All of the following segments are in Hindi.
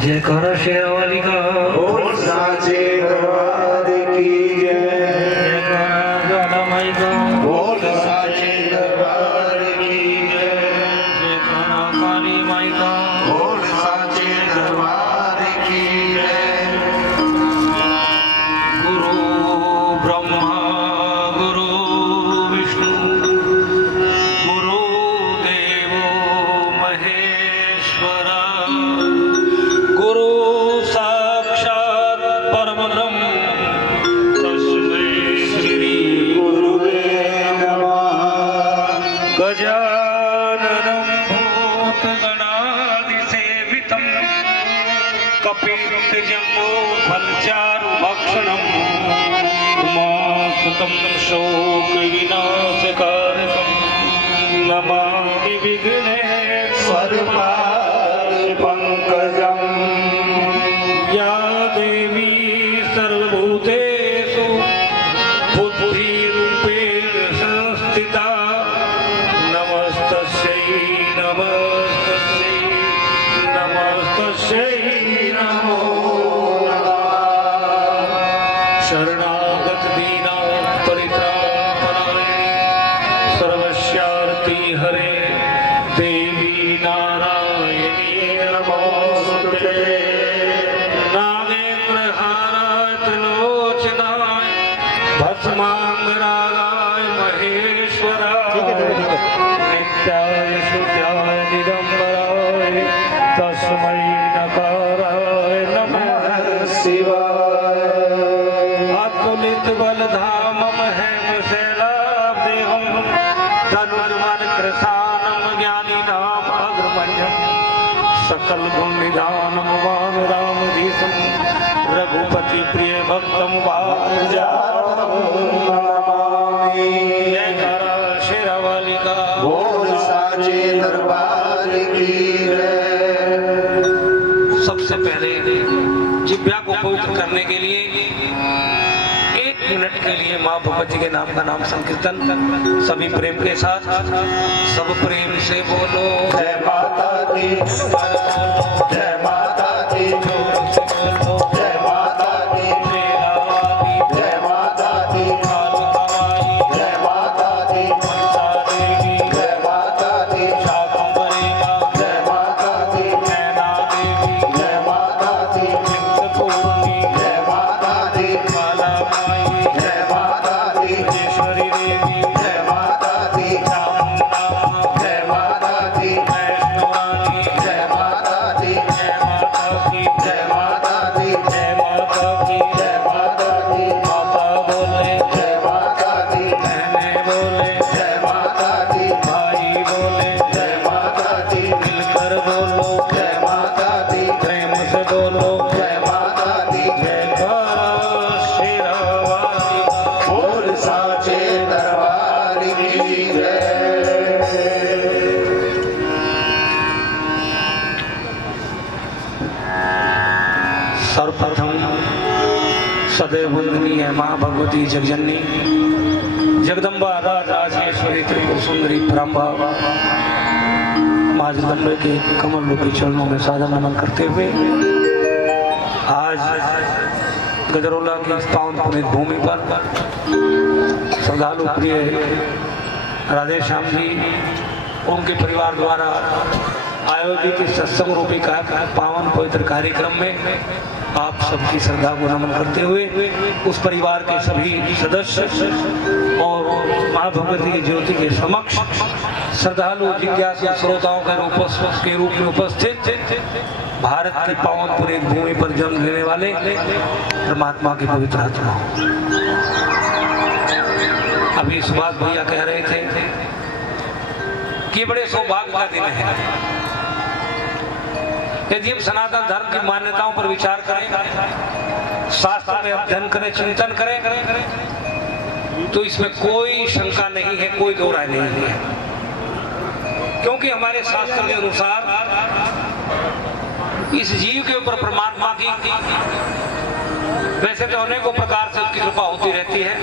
जयकारा शेरावाली का बोल साचे दरबार की जय। जयकारा ज्वाला माई का बोल साचे दरबार की जय। जयकारा काली माई का बोल साचे दरबार की जय। गुरु ब्रह्मा गुरु विष्णु गुरु देवो महेश्वरा गुरु साक्षात् परब्रह्म तस्मै श्री गुरुवे नमः। गजाननं भूतगणादिसेवितं कपित्तजम्बोफलचारुभक्षणम् उमासुतं शोकविनाशकारकं नमामि विघ्नेश्वरपाद पंकजम या देवी सर्वभूतेषु बुद्धिरूपेण संस्थिता नमस्तस्यै नमस्तस्यै नमस्तस्यै नमो नमः। शरणागत दीनानां परित्राणपरायणे सर्वस्यार्ति हरे देवी नारायणी नमोस्तुते। नागेन्द्रहाराय त्रिलोचनाय भस्मांगरागाय महेश्वराय नित्याय शुद्धाय दिगंबराय तस्मै नकाराय नमः शिवाय अतुलित बलधामं हेमशैलाब्देहं तनुर्मन कृशानं ज्ञानिनाम् अग्रमण्यं सकल गुण निधानं वानरामधीशं रघुपति प्रिय भक्तं वाजातं नमामि। जयकारा शेरावाली का बोल साचे दरबार की जय। सबसे पहले जिब्या को पवित्र करने के लिए 1 मिनट के लिए माँ भगवती के नाम का नाम संकीर्तन सभी प्रेम के साथ सब प्रेम से बोलो जय माता दी जय माता दी जय माता दी जय माता दी जय माता दी जय माता दी जय माता दी जय माता दी जय माता दी जय माता दी ईश्वरी देवी जय माता दी जय माता दी वैष्णवानी जय माता दी जय माता की जय माता दी जय माता की जय माता दी माता बोले जय माता दी बहने बोले जय माता दी भाई बोले जय माता दी मिलकर बोलो जय माता दी प्रेम से बोलो जय माता दी जयकारा शेरावाली बोल साचे दरबार की जय। सर्वप्रथम सदैव वंदनीय माँ भगवती जगजननी जगदम्बा राजेश्वरी त्रिपुर सुंदरी परम्बा माँ जगदम्बे के कमल रूपी चरणों में सादर नमन करते हुए आज गजरौला की इस पावन पुनीत भूमि पर श्रद्धालु प्रिय राधे श्याम जी उनके परिवार द्वारा आयोजित इस सत्संग रूपी का पावन पवित्र कार्यक्रम में आप सबकी श्रद्धा को नमन करते हुए उस परिवार के सभी सदस्य और माँ भगवती की ज्योति के समक्ष श्रद्धालु जिज्ञासु श्रोताओं के रूप में उपस्थित भारत की पावन पुनीत भूमि पर जन्म लेने वाले परमात्मा की पवित्र आत्मा। अभी सुभाष भैया कह रहे थे कि बड़े सौभाग्य का दिन है यदि हम सनातन धर्म की मान्यताओं पर विचार करें, शास्त्र में अध्ययन करें, चिंतन करें तो इसमें कोई शंका नहीं है, कोई दो राय नहीं है। क्योंकि हमारे शास्त्र के अनुसार इस जीव के ऊपर परमात्मा की वैसे तो अनेकों प्रकार से उसकी कृपा होती रहती है।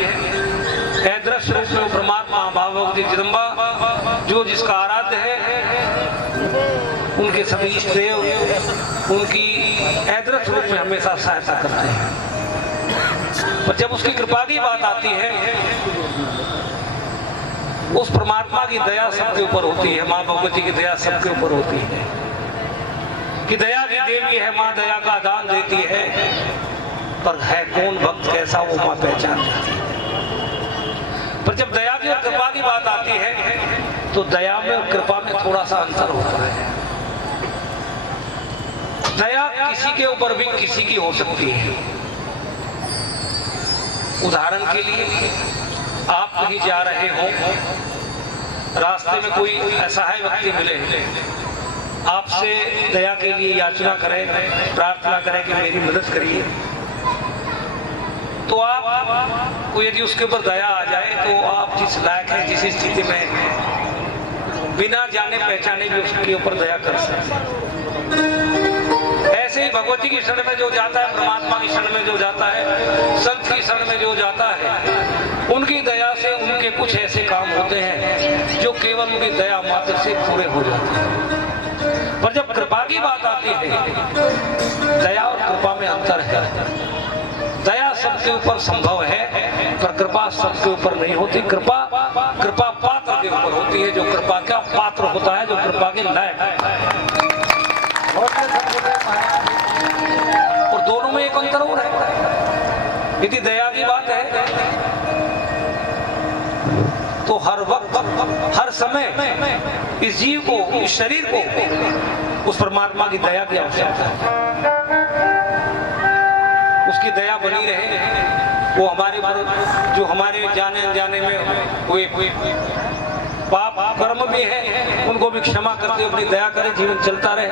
दृश्य रूप में परमात्मा भगवती जगदम्बा जो जिसका आराध्य है उनके सभी इष्ट देव उनकी ऐदरत रूप में हमेशा सहायता करते हैं। पर जब उसकी कृपा की बात आती है, उस परमात्मा की दया सबके ऊपर होती है, माँ भगवती की दया सबके ऊपर होती है कि दया की देवी है माँ, दया का दान देती है, पर है कौन भक्त कैसा वो माँ पहचान जाती है। पर जब दया की और कृपा की बात आती है तो दया में और कृपा में थोड़ा सा अंतर होता है। दया किसी के ऊपर भी किसी की हो सकती है। उदाहरण के लिए आप कहीं जा रहे हो, रास्ते में कोई असहाय व्यक्ति मिले, आपसे दया के लिए याचना करें, प्रार्थना करें कि मेरी मदद करिए, तो आप को यदि उसके ऊपर दया आ जाए तो आप जिस लायक है, जिस स्थिति में बिना जाने पहचाने भी उसके ऊपर दया कर सकते हैं। ऐसे ही भगवती की शरण में जो जाता है, परमात्मा की शरण में जो जाता है, संत की शरण में जो जाता है, उनकी दया से उनके कुछ ऐसे काम होते हैं जो केवल उनकी दया मात्र से पूरे हो जाते हैं। पर जब कृपा की बात आती है, दया और कृपा में अंतर है। दया सबके ऊपर संभव है, पर कृपा सबके ऊपर नहीं होती। कृपा पात्र के ऊपर होती है, जो कृपा का पात्र होता है, जो कृपा के लायक है। और दोनों में एक अंतर हो रहा है। यदि दया की बात है तो हर वक्त हर समय इस जीव को, इस शरीर को उस परमात्मा की दया की आवश्यकता है। उसकी दया बनी रहे, वो हमारे पर जो हमारे जाने अनजाने में हुए पाप कर्म भी है, उनको भी क्षमा करके अपनी दया करे, जीवन चलता रहे।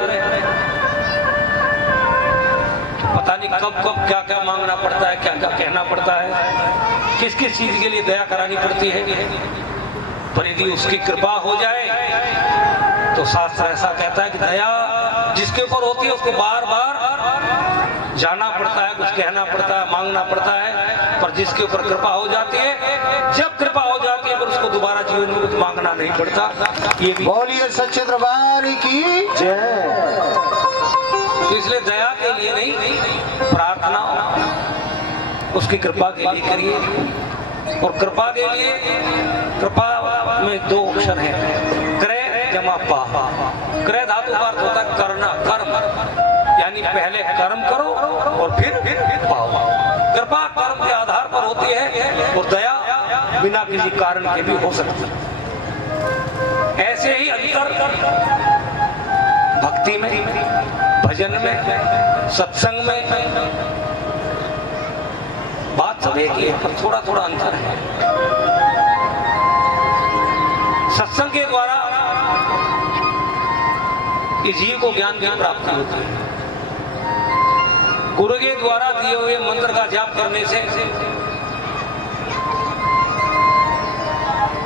पता नहीं कब कब क्या क्या मांगना पड़ता है, क्या क्या कहना पड़ता है, किस किस चीज के लिए दया करानी पड़ती है। पर यदि उसकी कृपा हो जाए तो शास्त्र ऐसा कहता है कि दया जिसके ऊपर होती है उसको बार बार जाना पड़ता है, कुछ कहना पड़ता है, मांगना पड़ता है। पर जिसके ऊपर कृपा हो जाती है, जब कृपा हो जाती है, पर उसको दोबारा जीवन में कुछ मांगना नहीं पड़ता। ये भी बोलिए सच्चे दरबार की जय। तो इसलिए दया के लिए नहीं, प्रार्थना उसकी कृपा के लिए करिए। और कृपा के लिए, कृपा में दो अक्षर हैं, क्रय जमा पा। क्रय धातु का अर्थ होता है करना, कर्म, यानी पहले कर्म करो और फिर पाओ। कृपा कर्म के आधार पर होती है और दया बिना किसी कारण के भी हो सकती है। ऐसे ही अंतर भक्ति में, भजन में, सत्संग में बात सब एक ही है, पर थोड़ा थोड़ा अंतर है। सत्संग के द्वारा इस जीव को ज्ञान की प्राप्ति होती है। गुरु के द्वारा दिए हुए मंत्र का जाप करने से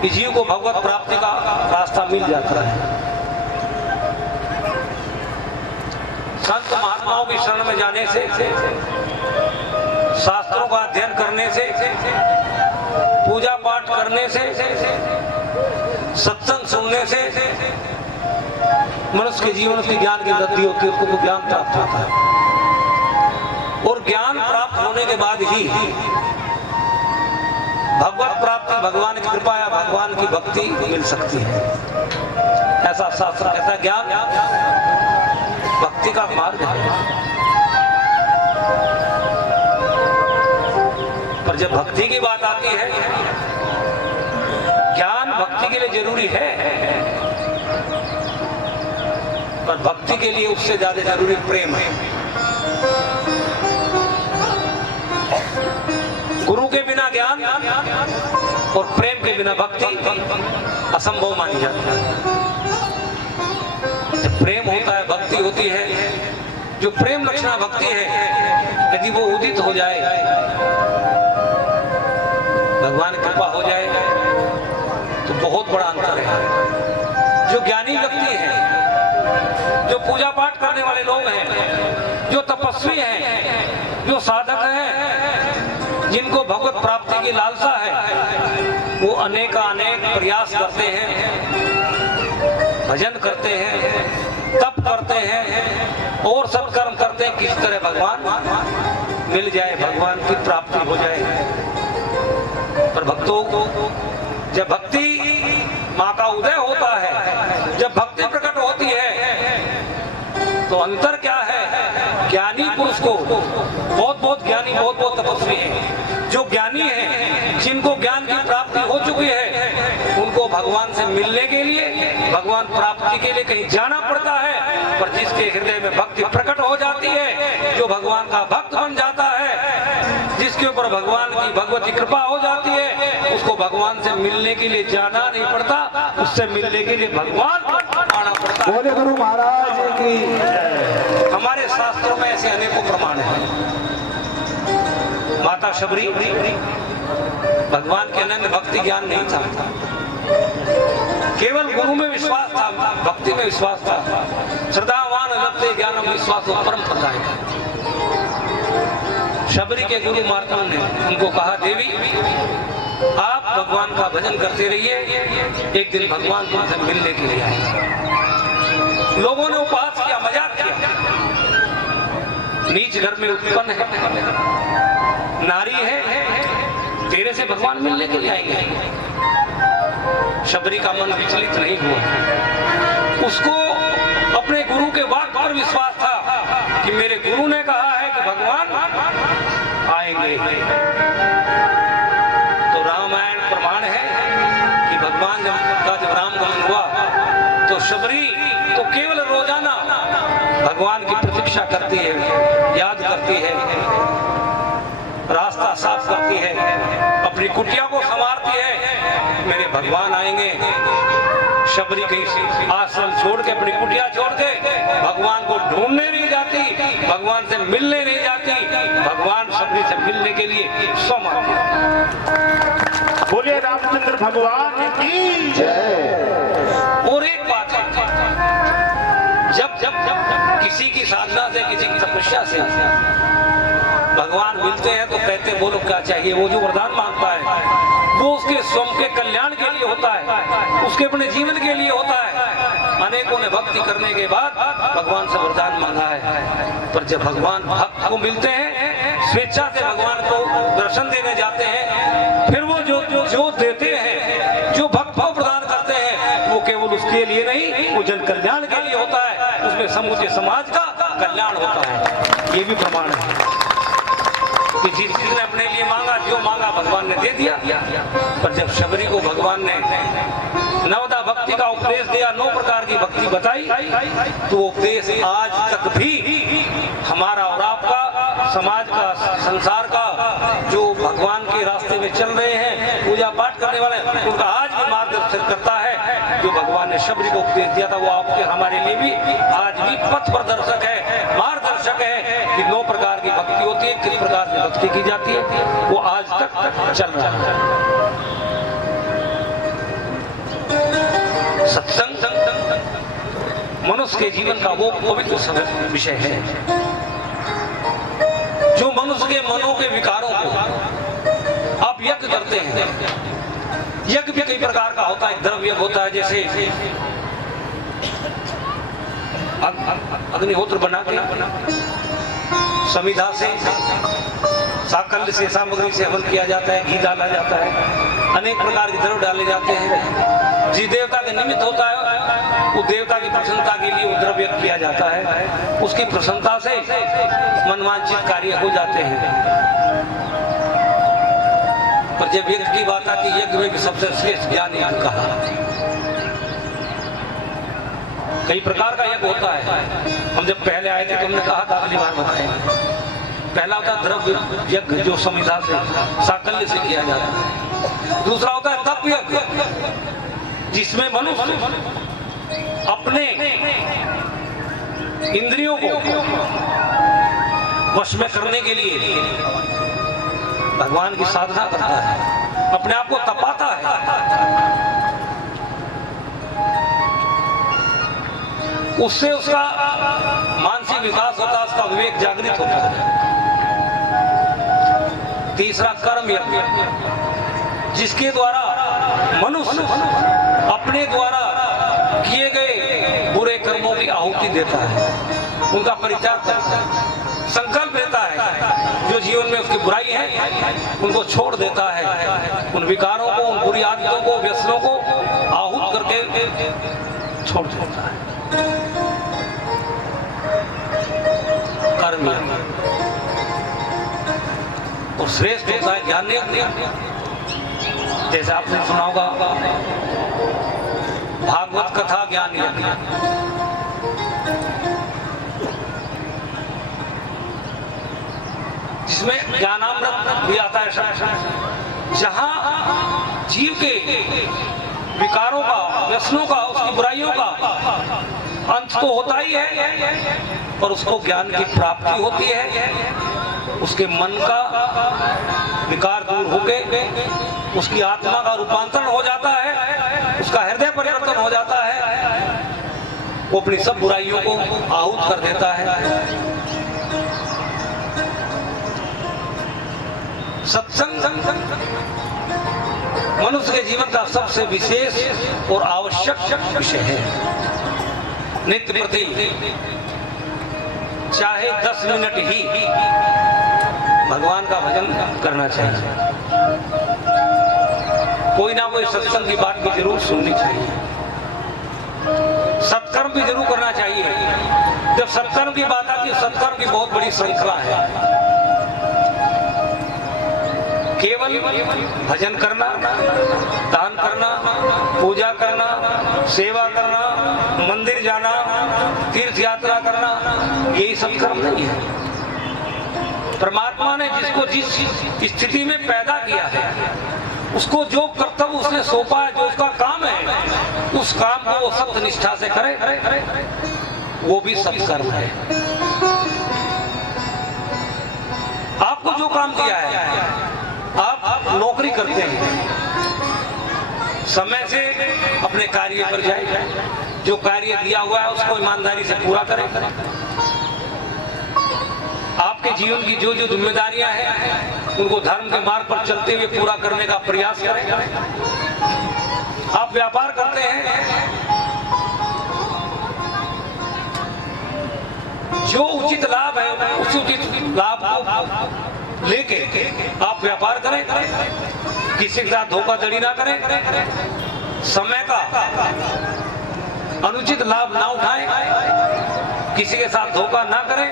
इस जीव को भगवत प्राप्ति का रास्ता मिल जाता है। संत महात्माओं की शरण में जाने से, शास्त्रों का अध्ययन करने से, पूजा पाठ करने से, सत्संग सुनने से मनुष्य के जीवन की ज्ञान की वृद्धि होती है, उसको ज्ञान प्राप्त होता है। और ज्ञान प्राप्त होने के बाद ही भगवत प्राप्ति, भगवान की कृपा या भगवान की भक्ति मिल सकती है। ऐसा शास्त्र कहता है, ज्ञान भक्ति का मार्ग है। पर जब भक्ति की बात आती है, ज्ञान भक्ति के लिए जरूरी है, पर भक्ति के लिए उससे ज्यादा जरूरी प्रेम है। गुरु के बिना ज्ञान और प्रेम के बिना भक्ति असंभव मानी जाती है। जब प्रेम होता है, भक्ति होती है, जो प्रेम लक्षणा भक्ति है, यदि वो उदित हो जाए, भगवान की कृपा हो जाए, तो बहुत बड़ा अंतर है। जो ज्ञानी व्यक्ति है, जो पूजा पाठ करने वाले लोग हैं, जो तपस्वी हैं, जो साधक हैं, जिनको भगवत प्राप्ति की लालसा है, वो अनेक प्रयास करते हैं, भजन करते हैं, तप करते हैं और सत्कर्म करते हैं, किस तरह भगवान मिल जाए, भगवान की प्राप्ति हो जाए। पर भक्तों, जब भक्ति माँ का उदय होता है, जब भक्ति प्रकट होती है, तो अंतर क्या है? ज्ञानी पुरुष को, बहुत ज्ञानी, बहुत तपस्वी है, जो ज्ञानी है, जिनको ज्ञान की प्राप्ति हो चुकी है, उनको भगवान से मिलने के लिए, भगवान प्राप्ति के लिए कहीं जाना पड़ता है। पर जिसके हृदय में भक्ति प्रकट हो जाती है, जो भगवान का भक्त बन जाता है, जिसके ऊपर भगवान की भगवती कृपा हो जाती है, उसको भगवान से मिलने के लिए जाना नहीं पड़ता, उससे मिलने के लिए भगवान आना पड़ता है। बोले गुरु महाराज की। हमारे शास्त्रों में ऐसे अनेकों प्रमाण हैं। माता शबरी, भगवान के अनन्य भक्ति ज्ञान नहीं था, केवल गुरु में विश्वास था, भक्ति में विश्वास था। श्रद्धावान लभते ज्ञानम विश्वास परम प्रदाय। शबरी के गुरु मार्तंड ने उनको कहा, देवी आप भगवान का भजन करते रहिए, एक दिन भगवान तुमसे मिलने के लिए आएंगे। लोगों ने उपहास किया, मजाक किया, नीच घर में उत्पन्न है, नारी है, तेरे से भगवान मिलने के लिए आएंगे। शबरी का मन विचलित नहीं हुआ, उसको अपने गुरु के वाक पर विश्वास था कि मेरे गुरु ने कहा है कि भगवान आएंगे। तो रामायण प्रमाण है कि भगवान जब रामगमन हुआ तो शबरी तो केवल रोजाना भगवान की प्रतीक्षा करती है, याद करती है, रास्ता साफ करती है, अपनी कुटिया को संवारती है, मेरे भगवान आएंगे। शबरी कहीं आश्रम छोड़ के, अपनी कुटिया छोड़ के भगवान को ढूंढने नहीं जाती, भगवान से मिलने नहीं जाती, भगवान शबरी से मिलने के लिए स्वयं आते हैं। बोलिए रामचंद्र भगवान की जय। और एक बात है, जब किसी की साधना से, किसी की तपस्या से भगवान मिलते हैं तो कहते हैं बोलो क्या चाहिए। वो जो वरदान मांगता है वो उसके स्वयं के कल्याण के लिए होता है, उसके अपने जीवन के लिए होता है। अनेकों ने भक्ति करने के बाद भगवान से वरदान मांगा है, पर जब भगवान भक्त को मिलते हैं, स्वेच्छा से भगवान को दर्शन देने जाते हैं, फिर वो जो देते हैं, जो भक्त को प्रदान करते हैं, वो केवल उसके लिए नहीं, वो जन कल्याण के लिए होता है, उसमें समूचे समाज का कल्याण होता है। ये भी प्रमाण है कि जिसने अपने लिए मांगा, जो मांगा भगवान ने दे दिया। पर जब शबरी को भगवान ने नवदा भक्ति का उपदेश दिया, 9 प्रकार की भक्ति बताई, तो उपदेश आज तक भी हमारा और आपका, समाज का, संसार का, जो भगवान के रास्ते में चल रहे हैं, पूजा पाठ करने वाले, उनका आज भी मार्गदर्शन करता है। जो भगवान ने शबरी को उपदेश दिया था, वो आपके हमारे लिए भी आज भी पथ प्रदर्शक है, मार्गदर्शक है कि 9 प्रकार की भक्ति होती है, किस प्रकार से भक्ति की जाती है, वो आज तक चल रहा है। सत्संग मनुष्य के जीवन का वो पवित्र विषय है जो मनुष्य के मनों के विकारों को आप यज्ञ करते हैं। यज्ञ भी कई प्रकार का होता है, द्रव्य यज्ञ होता है, जैसे अग्निहोत्र बना के समिधा से, साकल्य से, सामग्री से हवन किया जाता है, घी डाला जाता है, अनेक प्रकार के द्रव्य डाले जाते हैं। जिस देवता के निमित्त होता है, वो देवता की प्रसन्नता के लिए वो द्रव्य किया जाता है, उसकी प्रसन्नता से मनवांछित कार्य हो जाते हैं। पर जब यज्ञ की बात आती है, यज्ञ में भी सबसे श्रेष्ठ ज्ञान यज्ञ कहा। कई प्रकार का यज्ञ होता है, हम जब पहले आए थे तो हमने कहा था, अगली बार बताएंगे। पहला होता है द्रव्य यज्ञ, जो समिधा से, साकल्य से किया जाता है। दूसरा होता है तप यज्ञ, जिसमें मनुष्य अपने इंद्रियों को वश में करने के लिए भगवान की साधना करता है, अपने आप को तपाता है, उससे उसका मानसिक विकास होता है, उसका विवेक जागृत होता है। तीसरा कर्म यज्ञ, जिसके द्वारा मनुष्य अपने द्वारा किए गए बुरे कर्मों की आहुति देता है, उनका परित्याग करता है, संकल्प लेता है, जो जीवन में उसकी बुराई है उनको छोड़ देता है, उन विकारों को, उन बुरी आदतों को, व्यसनों को आहूत करके छोड़ देता है। कर्म और श्रेष्ठ होता है ज्ञान। जैसे आपने सुना होगा भागवत कथा ज्ञान यज्ञ, जिसमें ज्ञानामृत भी आता है, जहां जीव के विकारों का, व्यसनों का, उसकी बुराइयों का अंत तो होता ही है और उसको ज्ञान की प्राप्ति होती है। उसके मन का विकार दूर होके उसकी आत्मा का रूपांतरण हो जाता है, उसका हृदय परिवर्तन हो जाता है, वो अपनी सब बुराइयों को आहूत कर देता है। सत्संग मनुष्य के जीवन का सबसे विशेष और आवश्यक विषय है। नित्य प्रति चाहे 10 मिनट ही भगवान का भजन करना चाहिए। कोई ना कोई सत्संग की बात भी जरूर सुननी चाहिए, सत्कर्म भी जरूर करना चाहिए। जब सत्कर्म की बात आती है, सत्कर्म की बहुत बड़ी श्रृंखला है। केवल भजन करना, दान करना, पूजा करना, सेवा करना, मंदिर जाना, तीर्थ यात्रा करना, यही सत्कर्म नहीं है। परमात्मा ने जिसको जिस स्थिति में पैदा किया है, उसको जो कर्तव्य उसने सौंपा है, जो उसका काम है, उस काम को वो सत्य निष्ठा से करे, वो भी सत्कर्म है। आपको जो काम दिया है, आप नौकरी करते हैं, समय से अपने कार्य पर जाए, जो कार्य दिया हुआ है उसको ईमानदारी से पूरा करें। आपके जीवन की जो जो जिम्मेदारियां हैं, उनको धर्म के मार्ग पर चलते हुए पूरा करने का प्रयास करें। आप व्यापार करते हैं, जो उचित लाभ है उस उचित लाभ को लेके आप व्यापार करें, किसी के साथ धोखाधड़ी ना करें, समय का अनुचित लाभ ना उठाएं, किसी के साथ धोखा ना करें,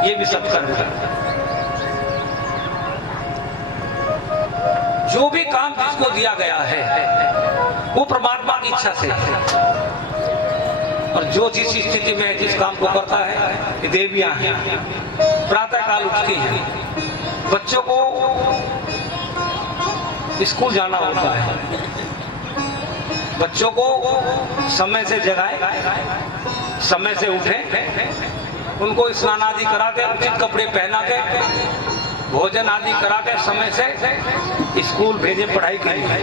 ये भी सत्कर्म है। जो भी काम जिसको दिया गया है वो परमात्मा की इच्छा से है, और जो जिस स्थिति में जिस काम को करता है, ये देवियां हैं, प्रातः काल उठती हैं, बच्चों को स्कूल जाना होता है, बच्चों को समय से जगाएं, समय से उठें, उनको स्नान आदि करा के, उचित कपड़े पहना के, भोजन आदि करा के समय से स्कूल भेजें पढ़ाई के लिए।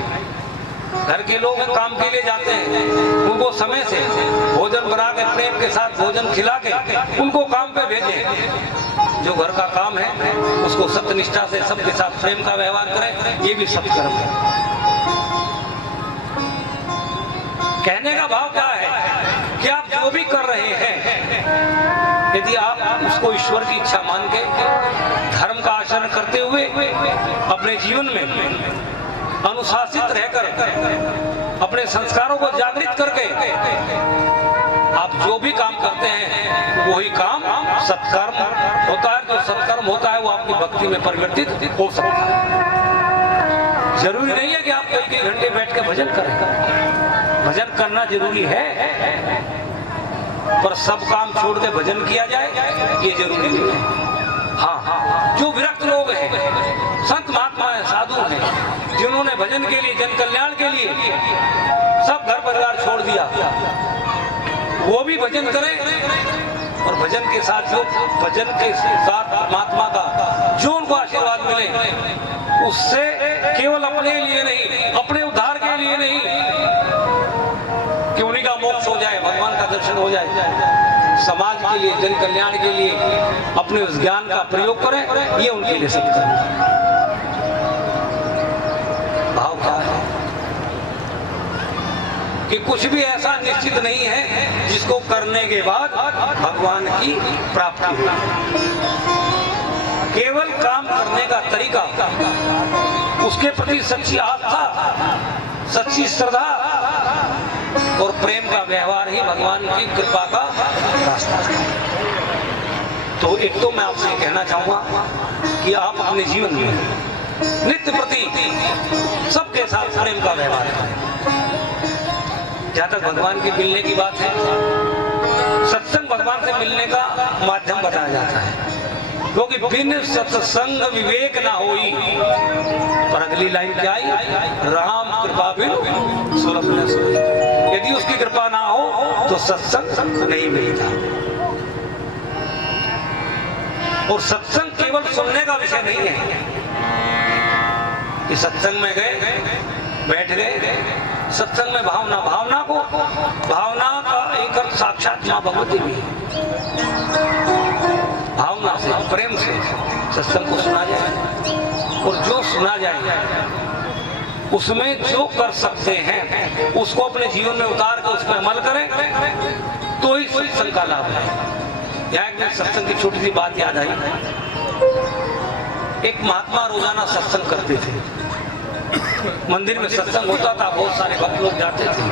घर के लोग काम के लिए जाते हैं, उनको समय से भोजन बना के, प्रेम के साथ भोजन खिला के उनको काम पे भेजें। जो घर का काम है उसको सत्यनिष्ठा से सबके साथ प्रेम का व्यवहार करें, ये भी सत्कर्म है। कहने का भाव क्या है कि आप जो भी कर रहे हैं, यदि आप उसको ईश्वर की इच्छा मान के धर्म का आचरण करते हुए अपने जीवन में अनुशासित रहकर अपने संस्कारों को जागृत करके आप जो भी काम करते हैं, वही काम सत्कर्म होता है। जो सत्कर्म होता है वो आपकी भक्ति में परिवर्तित हो सकता है। जरूरी नहीं है कि आप कई घंटे बैठ के भजन करें, भजन करना जरूरी है, पर सब काम छोड़ के भजन किया जाए ये जरूरी नहीं है। हाँ, जो विरक्त लोग हैं, संत महात्मा है, साधु हैं, जिन्होंने भजन के लिए, जन कल्याण के लिए सब घर परिवार छोड़ दिया, वो भी भजन करें। और भजन के साथ जो भजन के साथ परमात्मा का जो उनको आशीर्वाद मिले, उससे केवल अपने लिए नहीं, अपने उद्धार के लिए नहीं कि उन्हीं का मोक्ष हो जाए, भगवान का दर्शन हो जाए, समाज के लिए, जन कल्याण के लिए अपने उस ज्ञान का प्रयोग करें, ये उनके लिए सत्कर्म है। भाव क्या है कि कुछ भी ऐसा निश्चित नहीं है जिसको करने के बाद भगवान की प्राप्ति होगी। केवल काम करने का तरीका, उसके प्रति सच्ची आस्था, सच्ची श्रद्धा और प्रेम का व्यवहार ही भगवान की कृपा का रास्ता है। तो एक तो मैं आपसे कहना चाहूंगा कि आप अपने जीवन में नित्य प्रति सबके साथ प्रेम का व्यवहार करें। जहां तक भगवान के मिलने की बात है, सत्संग भगवान से मिलने का माध्यम बताया जाता है, क्योंकि बिन सत्संग विवेक ना होई। पर अगली लाइन क्या आई? राम कृपा बिन सुलभ न सोई। यदि उसकी कृपा ना हो तो सत्संग नहीं मिलता। और सत्संग केवल सुनने का विषय नहीं है कि सत्संग में गए, बैठ गए, सत्संग में भावना का एक अर्थ साक्षात मां भगवती भी है। भावना से, प्रेम से सत्संग को सुना जाए, और जो सुना जाए उसमें जो कर सकते हैं उसको अपने जीवन में उतार कर उस पर अमल करें, तो ही सत्संग का लाभ है। यहाँ एक सत्संग की छोटी सी बात याद आई। एक महात्मा रोजाना सत्संग करते थे। मंदिर में सत्संग होता था, बहुत सारे भक्त लोग जाते थे।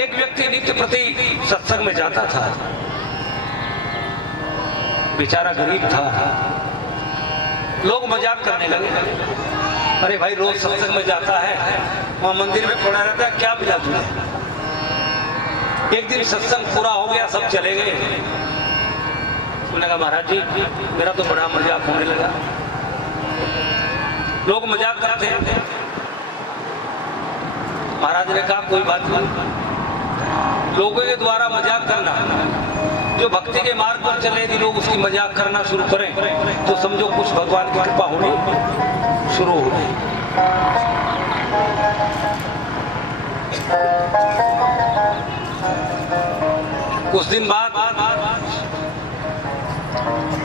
एक व्यक्ति नित्य प्रति सत्संग में जाता था, बेचारा गरीब था। लोग मजाक करने लगे, अरे भाई रोज सत्संग में जाता है, वहां मंदिर में पड़ा रहता है, क्या मिला तुझे? एक दिन सत्संग पूरा हो गया, सब चले गए। उन्होंने कहा महाराज जी मेरा तो बड़ा मजाक होने लगा। लोग मजाक करते हैं। महाराज ने कहा कोई बात नहीं, लोगों के द्वारा मजाक करना, जो भक्ति के मार्ग पर चले यदि लोग उसकी मजाक करना शुरू करें तो समझो कुछ भगवान की कृपा होनी शुरू हो गई। कुछ दिन बाद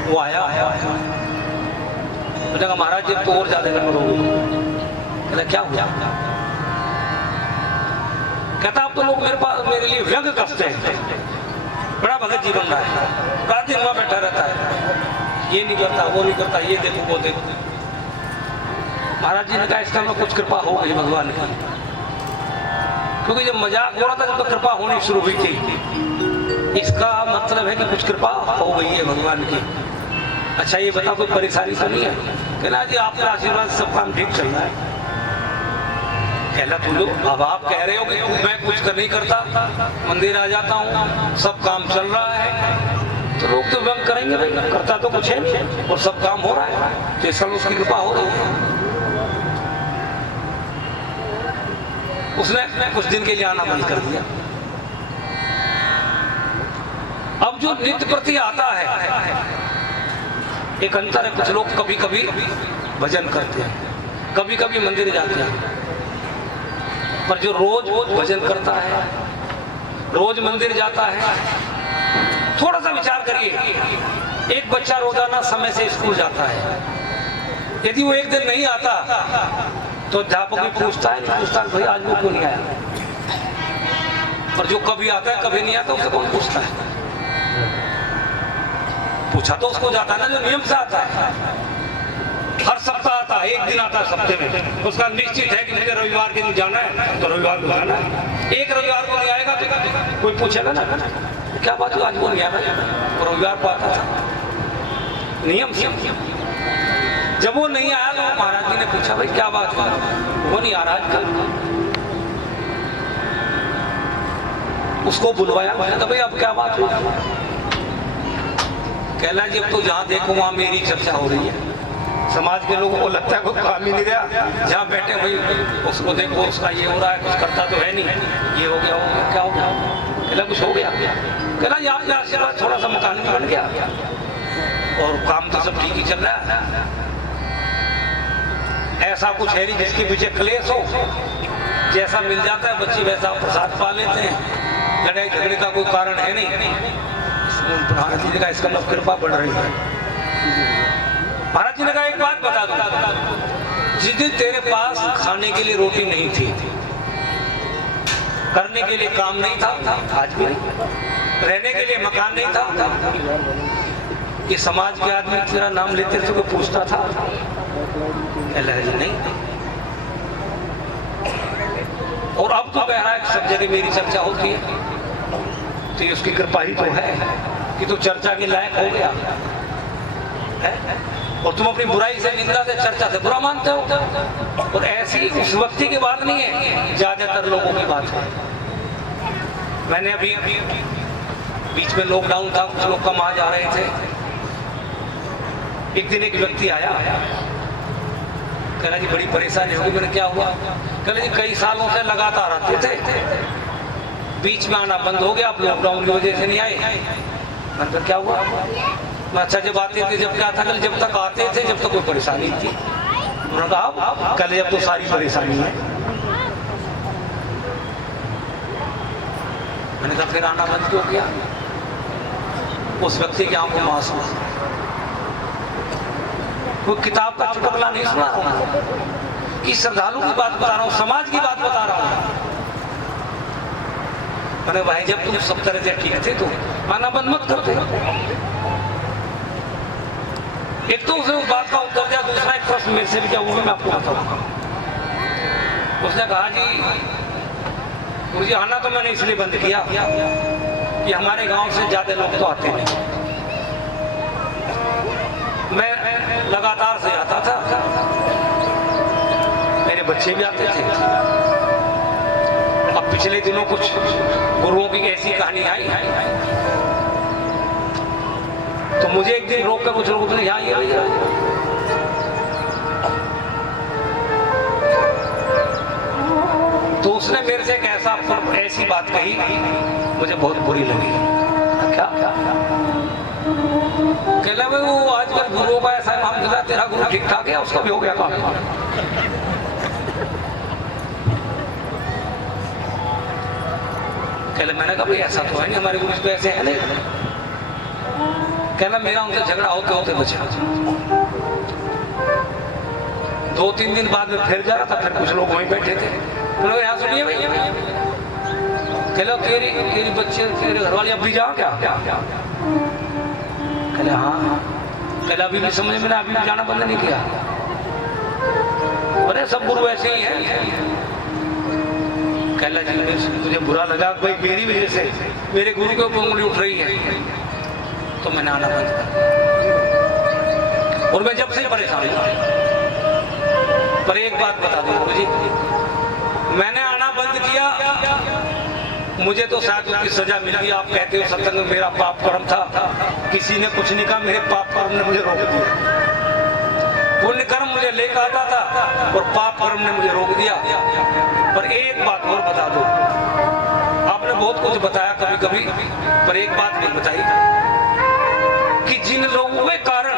वो आया। मैंने कहा महाराज जी तो और ज्यादा गड़बड़ हो गई। क्या हुआ? कहता अब तो लोग मेरे लिए व्यंग कसते हैं, बड़ा भगत जी बन रहा है, रात दिन वहां बैठा रहता है, ये नहीं करता, वो नहीं करता, ये देखो वो देखो। महाराज जी ने कहा इसका में कुछ कृपा हो गई भगवान की, क्योंकि जब मजाक हो रहा था जब तो कृपा होनी शुरू हुई थी। इसका मतलब है कि कुछ कृपा हो गई है भगवान की। अच्छा ये बताओ कोई परेशानी तो नहीं है? कहना जी आपका आशीर्वाद सब काम ठीक चल रहा है। कहला तुम लोग अब आप कह रहे हो कि मैं कुछ कर नहीं करता, मंदिर आ जाता हूँ, सब काम चल रहा है, तो लोग तो व्यंग करेंगे भाई, करता तो कुछ है नहीं और सब काम हो रहा है, तो इसका उसकी कृपा हो रही है। उसने कुछ दिन के लिए आना बंद कर दिया। अब जो नित्य प्रति आता है, एक अंतर है, कुछ लोग कभी कभी भजन करते हैं, कभी कभी मंदिर जाते हैं, पर जो रोज भजन करता है, रोज मंदिर जाता है, थोड़ा सा विचार करिए। एक बच्चा रोजाना समय से स्कूल जाता है, यदि वो एक दिन नहीं आता तो अध्यापक भी पूछता है भाई आज वो क्यों नहीं आया? पर जो कभी आता है कभी नहीं आता उसे कौन पूछता है? पूछा तो उसको जाता है ना जो नियम से आता है, हर सप्ताह आता है, एक दिन आता है सप्ताह में, उसका निश्चित है कि मुझे रविवार के दिन जाना है तो रविवार को जाना है। एक रविवार को नहीं आएगा तो कोई पूछेगा ना क्या बात है आज वो नहीं आया, वो रविवार को आता था नियम से। जब वो नहीं आया तो महाराज जी ने पूछा भाई क्या बात है, वो नहीं आ रहा आजकल। उसको बुलवाया, मैंने कहा भाई अब क्या बात हुई? कहला जी अब तो जहाँ देखो वहाँ मेरी चर्चा हो रही है, समाज के लोगों को लगता है कोई काम ही नहीं रहा, जहाँ बैठे भाई उसको देखो उसका ये हो रहा है, कुछ करता तो है नहीं, ये हो गया क्या हो गया? कहला कुछ हो गया? कहला यार आशीर्वाद थोड़ा सा मकान भी बन गया और काम तो सब ठीक ही चल रहा है, ऐसा कुछ है नहीं जिसके पीछे क्लेश हो, जैसा मिल जाता है बच्चे वैसा प्रसाद पा लेते हैं, लड़ाई झगड़े का कोई कारण है नहीं। महाराज जी ने कहा इसका मतलब कृपा बढ़ रही है। महाराज जी ने कहा एक बात बता दूं, जिस दिन तेरे पास खाने के लिए रोटी नहीं थी, करने के लिए काम नहीं था, आज भी नहीं, रहने के लिए मकान नहीं था कि समाज के आदमी तेरा नाम लेते थे, कोई पूछता था? कहला जी नहीं। और अब तो कह रहा है सब जगह मेरी चर्चा होती है, तो ये उसकी कृपा ही तो है कि तू चर्चा के लायक हो गया है। और तुम अपनी बुराई से, निंदा से, चर्चा से बुरा मानते हो। और ऐसी उस व्यक्ति की बात नहीं है, ज्यादातर लोगों की बात है। मैंने अभी बीच में लॉकडाउन था, कुछ लोग कम आ जा रहे थे। एक दिन एक व्यक्ति आया, कहना जी बड़ी परेशानी होगी। मैंने क्या हुआ? कहना जी कई सालों से लगातार आते थे, बीच में आना बंद हो गया, आप लॉकडाउन की वजह से नहीं आए। मैंने कहा क्या हुआ? मैं अच्छा जब आते थे जब क्या था? कल जब तक आते थे जब तक कोई परेशानी थी। उन्होंने कहा कल जब तो सारी परेशानी है। मैंने कहा फिर आना बंद क्यों किया? उस व्यक्ति की आंखों में आंसू, कोई किताब का चुटकुला नहीं सुना रहा हूं कि श्रद्धालु की बात बता रहा हूं, समाज की बात बता रहा हूं। मैंने भाई जब तुम सब तरह से ठीक थे तो आना बंद मत करते। एक तो उसे उस बात का उत्तर दिया, दूसरा एक प्रश्न मेरे से भी क्या हुआ मैं आपको बताऊंगा। उसने कहा जी मुझे आना तो मैंने इसलिए बंद किया कि हमारे गांव से ज्यादा लोग तो आते नहीं, मैं लगातार से आता था, मेरे बच्चे भी आते थे। अब पिछले दिनों कुछ गुरुओं की ऐसी कहानी आई तो मुझे एक दिन रोक कर कुछ लोग बोले यहाँ ये तो उसने मेरे से एक ऐसी बात कही मुझे बहुत बुरी लगी। क्या कहला भाई वो आजकल गुरुओं का ऐसा नाम दिला, तेरा गुरु ठीक ठाक है, उसका भी हो गया काम। कहला मैंने कहा भाई ऐसा तो है नहीं, हमारे गुरु तो ऐसे है नहीं। कहला मेरा उनसे झगड़ा होते होते बचा। 2-3 दिन बाद में फिर जा रहा था, फिर कुछ लोग वहीं बैठे थे। उन्होंने यहाँ सुनिए भाई, कहला तेरी बच्चे तेरे घर वाले अभी जा क्या? कहले हाँ। कहले अभी भी समझ में ना, अभी भी जाना बंद नहीं किया? अरे सब गुरु ऐसे ही है। कहला जी मुझे बुरा लगा भाई मेरी वजह से मेरे गुरु के ऊपर उंगली उठ रही है, तो मैंने आना बंद कर। और मैं जब से परेशान हूं। पर एक बात बता दूं गुरु जी, मैंने आना बंद किया, मुझे तो शायद उसकी सजा मिल गई। आप कहते हो सत्संग में मेरा पाप कर्म था, किसी ने कुछ नहीं कहा, मेरे पाप कर्म ने मुझे रोक दिया। पुण्य कर्म मुझे लेकर आता था और पाप कर्म ने मुझे रोक दिया। पर एक बात और बता दो, आपने बहुत कुछ बताया कभी कभी, पर एक बात नहीं बताई कि जिन लोगों के कारण,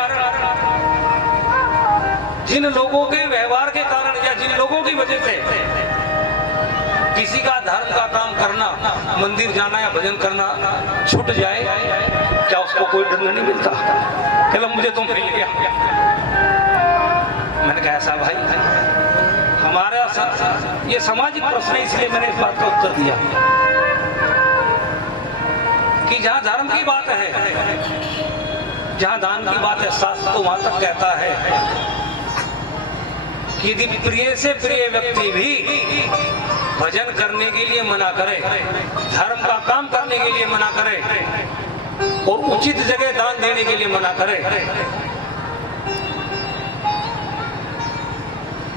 जिन लोगों के व्यवहार के कारण या जिन लोगों की वजह से किसी का धर्म का काम करना, मंदिर जाना या भजन करना छूट जाए, क्या उसको कोई दंड नहीं मिलता? कहला मुझे तो मिल गया। मैंने कहा ऐसा भाई हमारा ये सामाजिक प्रश्न है, इसलिए मैंने इस बात का उत्तर दिया कि जहां धर्म की बात है, जहां दान की बात है, शास्त्र तो वहां तक कहता है कि यदि प्रिय से प्रिय व्यक्ति भी भजन करने के लिए मना करे, धर्म का काम करने के लिए मना करे और उचित जगह दान देने के लिए मना करे,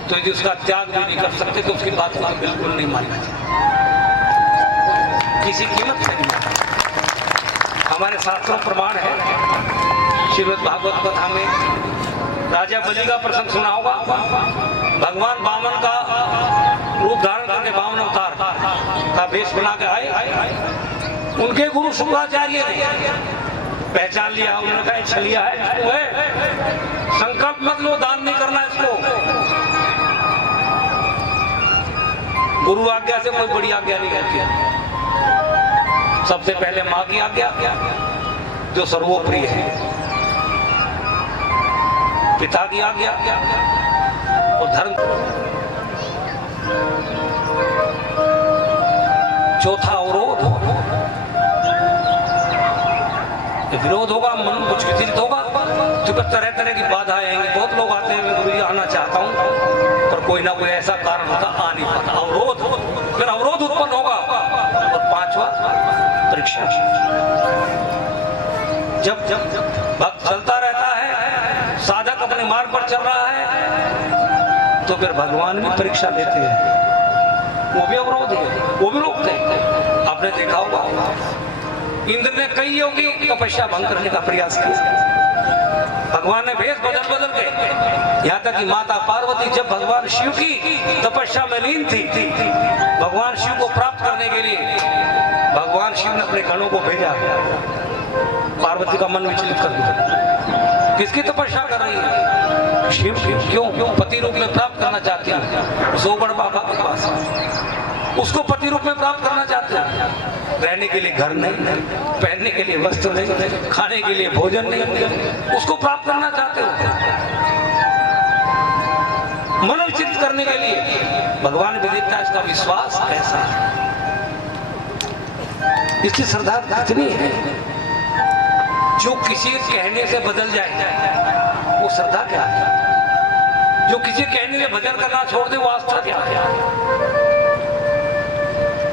तो यदि उसका त्याग भी नहीं कर सकते तो उसकी बात को बिल्कुल नहीं मानना चाहिए, किसी कीमत पे नहीं मानना। हमारे शास्त्रों प्रमाण है, श्रीमद् भागवत कथा में राजा बलि का प्रसंग सुना होगा। भगवान वामन का रूप धारण करके, वामन अवतार का वेश बना के आए। उनके गुरु शुक्राचार्य ने पहचान लिया, उन्होंने कहा छलिया है, इसको है, संकल्प मत लो, दान नहीं करना इसको। गुरु आज्ञा से कोई बड़ी आज्ञा नहीं होती, सबसे पहले माँ की आज्ञा जो सर्वोप्रिय है, पिता की आज्ञा और धर्म। चौथा अवरोध, विरोध होगा, मन कुछ विचलित होगा तो फिर तरह तरह की बाधा आएंगी। बहुत लोग आते हैं, मैं गुरु जी आना चाहता हूँ, पर कोई ना कोई ऐसा कारण होता आ नहीं पाता, अवरोध, फिर अवरोध उत्पन्न होगा। और पांचवा परीक्षा। जब भक्त चलता रहता है, साधक अपने मार्ग पर चल रहा है, तो फिर भगवान भी परीक्षा लेते हैं, वो भी अवरोध है, वो भी रोकते हैं। आपने देखा होगा इंद्र ने कई योगी तपस्या भंग करने का प्रयास किया, भगवान ने भेष बदल बदल के, यहाँ तक कि माता पार्वती जब भगवान शिव की तपस्या में लीन थी, भगवान शिव को प्राप्त करने के लिए भगवान शिव ने अपने गणों को भेजा, पार्वती का मन विचलित कर दिया। किसकी तपस्या कर रही है? शिव की। क्यों? पति रूप में प्राप्त करना चाहती है, सोबड़ बाबा के पास उसको पति रूप में प्राप्त करना चाहते हैं। रहने के लिए घर नहीं, पहनने के लिए वस्त्र नहीं, खाने के लिए भोजन नहीं, उसको प्राप्त करना चाहते हो। मन विचलित करने के लिए भगवान भी देखता है इसका विश्वास कैसा है, इसकी श्रद्धा कितनी है। जो किसी कहने से बदल जाए वो श्रद्धा क्या है, जो किसी कहने से भजन करना छोड़ दे वो आस्था क्या है,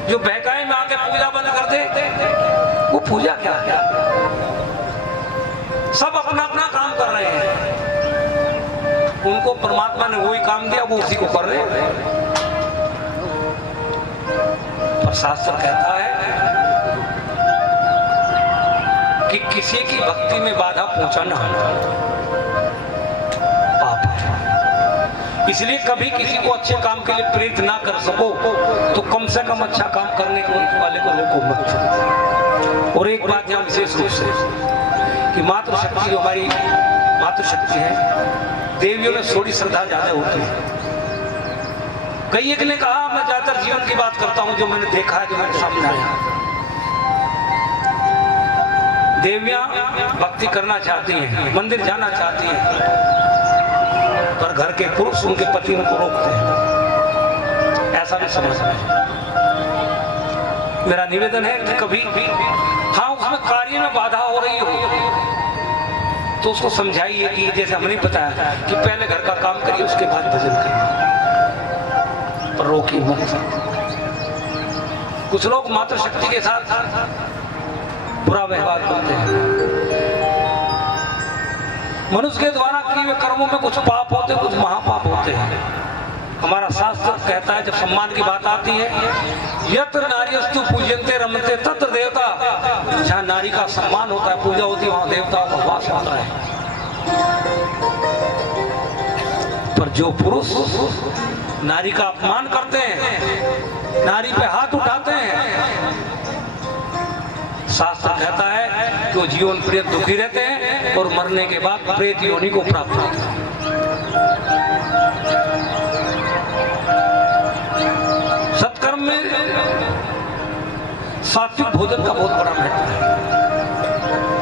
जो बहकाए में आके पूजा बंद कर दे वो पूजा क्या है। सब अपना अपना काम कर रहे हैं, उनको परमात्मा ने वही काम दिया, वो उसी को कर रहे हैं। पर शास्त्र कहता है कि किसी की भक्ति में बाधा पहुंचाना पाप है। इसलिए कभी किसी को अच्छे काम के लिए प्रेरित ना कर सको तो कम से कम अच्छा काम करने वाले को रोको मत। और एक बात यहाँ विशेष रूप से कि मातृशक्ति जो हमारी मातृशक्ति है, देवियों में थोड़ी श्रद्धा ज्यादा होती है। कई एक ने कहा मैं ज्यादातर जीवन की बात करता हूँ, जो मैंने देखा है, जो मेरे सामने आया। देवियां भक्ति करना चाहती हैं, मंदिर जाना चाहती हैं, पर घर के पुरुष उनके पति उनको रोकते हैं। ऐसा भी समझ में मेरा निवेदन है कि कभी हाँ उसमें कार्य में बाधा हो रही हो तो उसको समझाइए कि जैसे हमने बताया कि पहले घर का काम करिए, उसके बाद भजन करिए, पर रोकिए मत। कुछ लोग मातृशक्ति के साथ बुरा व्यवहार करते हैं। मनुष्य के द्वारा किए हुए कर्मों में कुछ पाप होते हैं, कुछ महापाप होते हैं। हमारा शास्त्र कहता है, जब सम्मान की बात आती है, यत्र नार्यस्तु पूज्यन्ते रमन्ते तत्र देवता, जहाँ नारी का सम्मान होता है, पूजा होती है, वहाँ देवताओं का वास होता है। पर जो पुरुष नारी का अपमान करते हैं, नारी पे हाथ उठाते हैं, शास्त्र कहता है कि वो जीवन प्रेत दुखी रहते हैं और मरने के बाद प्रेत योनि को प्राप्त होते हैं। सत्कर्म में सात्विक भोजन का बहुत बड़ा महत्व है।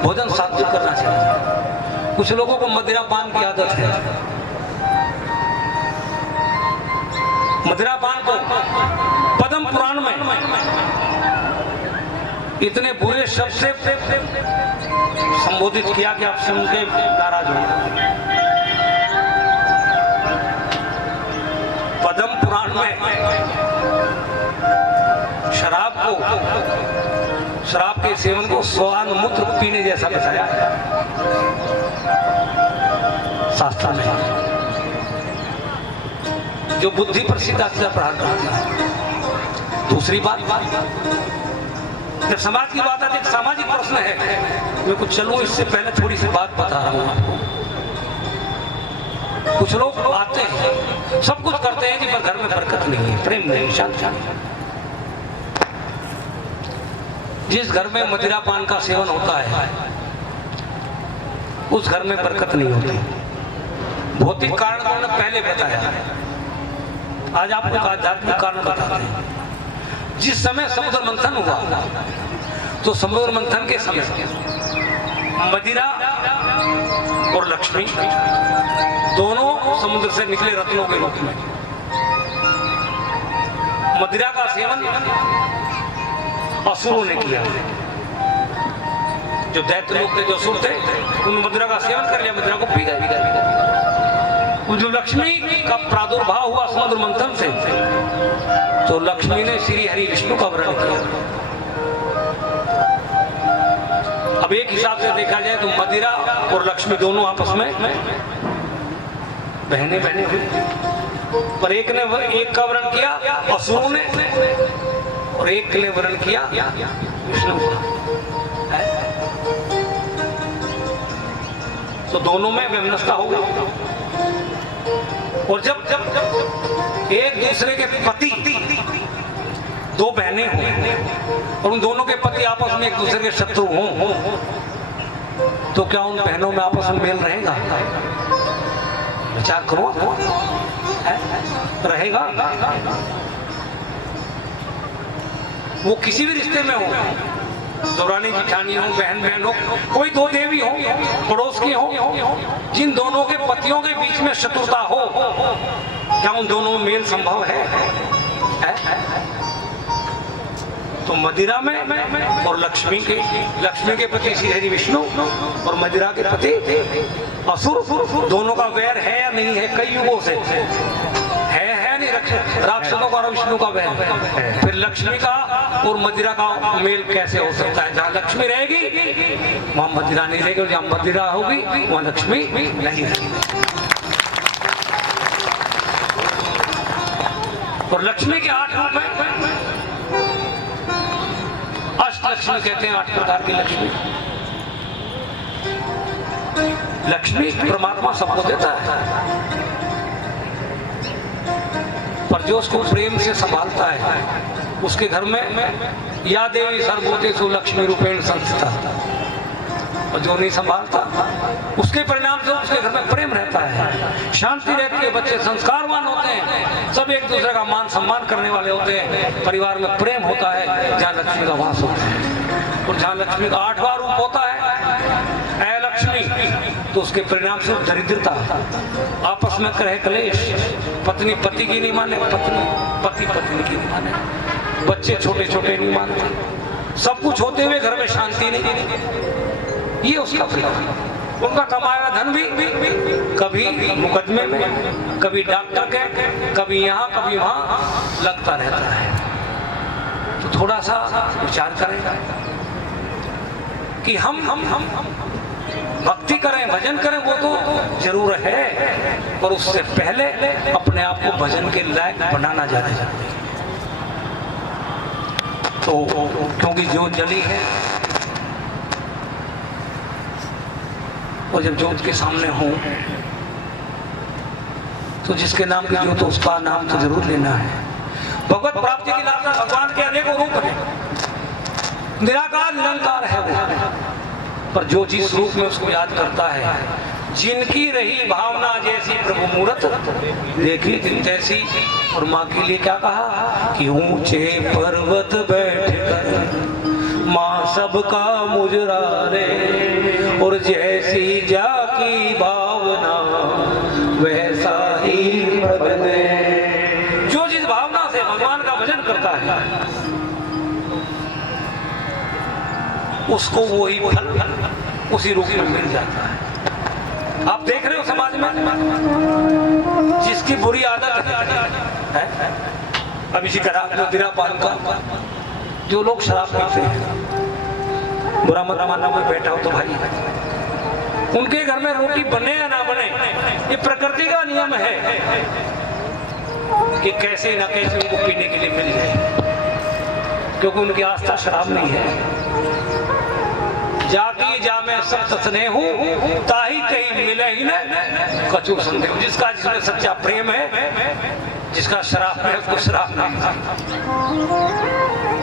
भोजन सात्विक करना चाहिए। कुछ लोगों को मदिरा पान की आदत है। मदिरा पान को पद्म पुराण में इतने बुरे शब्द से संबोधित किया कि आप सुन के नाराज हो। पद्म पुराण में शराब के सेवन को स्वान मूत्र पीने जैसा बताया शास्त्र में, जो बुद्धि पर सीधा सीधा प्रहार करती है। दूसरी बात, जब समाज की बात आती है, सामाजिक प्रश्न है, मैं कुछ चलूं इससे पहले थोड़ी सी बात बता रहा हूं आपको। कुछ लोग आते हैं, सब कुछ करते हैं कि पर घर में बरकत नहीं है, प्रेम नहीं, शांति नहीं। जिस घर में मदिरा पान का सेवन होता है उस घर में बरकत नहीं होती। भौतिक कारण मैंने पहले बताया, आज आपको एक आध्यात्मिक कारण बताते हैं। जिस समय समुद्र मंथन हुआ तो समुद्र मंथन के समय मदिरा और लक्ष्मी दोनों समुद्र से निकले रत्नों के रूप में। मदिरा का सेवन असुरों ने किया। जो दैत्य लोग थे, जो असुर थे, उन मदिरा का सेवन कर लिया, मदिरा को पी गए। वो जो लक्ष्मी का प्रादुर्भाव हुआ समुद्र मंथन से, तो लक्ष्मी ने श्री हरि विष्णु का वर्ण किया। अब एक हिसाब से देखा जाए तो मदिरा और लक्ष्मी दोनों आपस में बहने बहने हुई, पर एक ने एक का वर्ण किया असुरों ने, और एक ने वर्ण किया विष्णु का। तो दोनों में वैमनस्यता हो गई। और जब जब एक दूसरे के पति, दो बहनें हों और उन दोनों के पति आपस में एक दूसरे के शत्रु हों, तो क्या उन बहनों में आपस में मेल रहेगा? विचार करो, रहेगा? वो किसी भी रिश्ते में हो, दौरानी जिठानी हो, बहन बहन हो, कोई दो देवी हो, पड़ोस की हो, जिन दोनों के पतियों के बीच में शत्रुता हो, क्या उन दोनों में मेल संभव है? तो मदिरा में और लक्ष्मी के पति श्री हरि विष्णु और मदिरा के पति असुर, दोनों का वैर है या नहीं है? कई युगों से है नहीं। राक्षसों का और विष्णु का वैर, फिर लक्ष्मी का और मदिरा का मेल कैसे हो सकता है? जहाँ लक्ष्मी रहेगी वहाँ मदिरा नहीं रहेगी, और जहाँ मदिरा होगी वहाँ लक्ष्मी नहीं रहेगी। और लक्ष्मी के 8 रूप हैं, अष्ट लक्ष्मी कहते हैं, 8 प्रकार की लक्ष्मी। लक्ष्मी परमात्मा सबको देता है, पर जो उसको प्रेम से संभालता है, उसके घर में या देवी सर्वभूतेषु लक्ष्मी रूपेण संस्थिता, और जो नहीं संभालता उसके परिणाम से उसके घर में प्रेम रहता है, शांति रहती है, बच्चे संस्कारवान होते हैं, सब एक दूसरे का मान सम्मान करने वाले होते हैं, परिवार में प्रेम होता है जहाँ लक्ष्मी का वास होता है। और जहाँ लक्ष्मी का 8वां रूप होता है लक्ष्मी, तो उसके परिणाम से दरिद्रता, आपस में कलह कलेश, पत्नी पति की नहीं माने, पति पत्नी की नहीं माने, बच्चे छोटे छोटे नहीं मानते, सब कुछ होते हुए घर में शांति नहीं। ये उसका परिणाम। उनका कमाया धन भी कभी मुकदमे में, कभी डॉक्टर के, कभी यहाँ कभी वहाँ लगता रहता है। तो थोड़ा सा विचार करें कि हम भक्ति करें, भजन करें, वो तो जरूर है, पर उससे पहले अपने आप को भजन के लायक बनाना जाना चाहिए। तो क्योंकि जो जली है, और जब जोत के सामने हो तो जिसके नाम की जोत, उसका नाम तो जरूर लेना है। भगवत प्राप्ति की लालसा, भगवान के अनेकों रूप है, निराकार निरंकार है वो, पर जो जिस रूप में उसको याद करता है, जिनकी रही भावना जैसी प्रभु मूरत देखी दिन तैसी। और माँ के लिए क्या कहा कि ऊंचे पर्वत बैठकर माँ सबका मुजरारे, और जैसी जाकी भावना वैसा ही बदले। जो जिस भावना से भगवान का भजन करता है, उसको वो ही फल उसी रूप में मिल जाता है। आप देख रहे हो समाज में जिसकी बुरी आदत है, अब इसी तरह मदिरा पान का, जो लोग शराब पीते हैं, बुरा मत मानना, कोई बैठा हो तो भाई, उनके घर में रोटी बने या ना बने, ये प्रकृति का नियम है कि कैसे ना कैसे उनको पीने के लिए मिल जाए, क्योंकि उनकी आस्था शराब नहीं है। जाकी जामे सख्त स्नेह ताही कहीं मिले ही न कछु संदेह। जिसका जिसमें सच्चा प्रेम है, जिसका शराब है उसको शराब नहीं,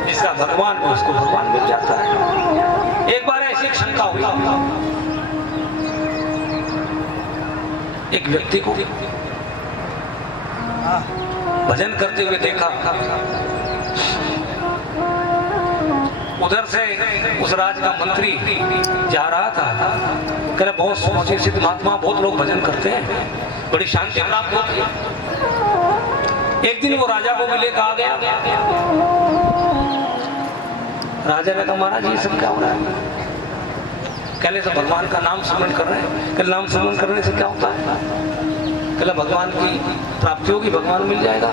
जिसका भगवान है उसको भगवान मिल जाता है। एक बार ऐसी एक शंका हुई, एक व्यक्ति को भजन करते हुए देखा, उधर से उस राज का मंत्री जा रहा था, कह रहे बहुत सोचे सिद्ध महात्मा, बहुत लोग भजन करते हैं, बड़ी शांति प्राप्त होती है। एक दिन वो राजा को भी लेकर आ गया, राजा ने कहा महाराज ये सब क्या हो रहा है? कहले तो भगवान का नाम स्मरण कर रहे हैं। कहले नाम स्मरण करने से क्या होता है? कहले भगवान की प्राप्ति होगी, भगवान मिल जाएगा।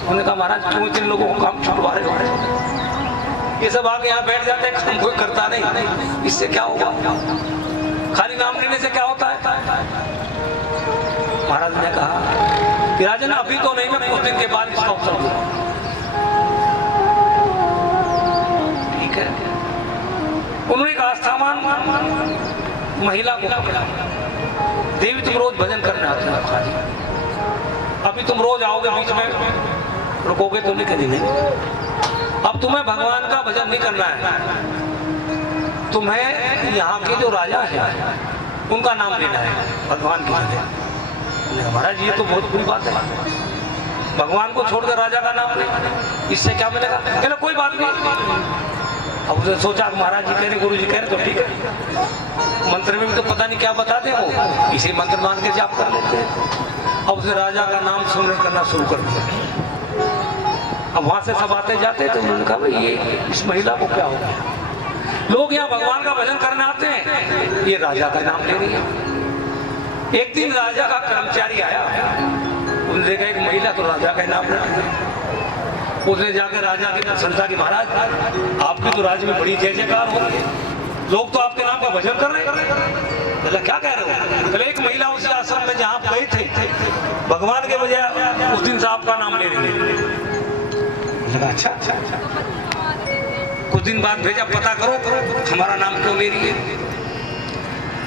उन्होंने कहा महाराज क्यों जिन लोगों को काम छुटवा रहे हो? ये सब आके यहाँ बैठ जाते हैं, काम कोई करता नहीं, इससे क्या होगा? खाली नाम लेने से क्या होता है? महाराज ने कहा कि राजन अभी तो नहीं, मैं कुछ दिन के बाद इसका अवसर दूंगा। ठीक है। उन्होंने एक आस्थावान महिला को देवी तुम रोज भजन करने आते हो खाली, अभी तुम रोज आओगे, बीच में रुकोगे तो नहीं कभी नहीं। अब तुम्हें भगवान का भजन नहीं करना है, तुम्हें यहाँ के जो राजा है उनका नाम लेना है भगवान की जगह। महाराज ये तो बहुत बुरी बात है, भगवान को छोड़कर राजा का नाम ले, इससे क्या मिलेगा? कहना कोई बात नहीं। अब उसने सोचा महाराज जी कह रहे, गुरु जी कह रहे, तो ठीक है। मंत्र में भी तो पता नहीं क्या बताते वो, इसी मंत्र मान के जाप कर लेते हैं। अब उसने राजा का नाम सुनने करना शुरू कर दिया। अब वहां से सब आते जाते तो उन्होंने कहा भाई ये इस महिला को क्या हो गया? लोग यहाँ भगवान का भजन करने आते हैं, ये राजा का नाम ले रही है। एक दिन राजा का कर्मचारी आया, उसने देखा एक महिला तो राजा का नाम ले रही है। उसने जाकर राजा की प्रशंसा की, महाराज आपकी तो राज्य में बड़ी जय जयकार हो रही है, लोग तो आपके नाम का भजन कर रहे हैं। बोला क्या कह रहे हो? बोले एक महिला उस आश्रम में जहाँ आप गए थे, भगवान के बजाय उस दिन से आपका नाम ले रही है। अच्छा अच्छा अच्छा। कुछ दिन बाद भेजा, पता करो हमारा नाम क्यों ले रही है।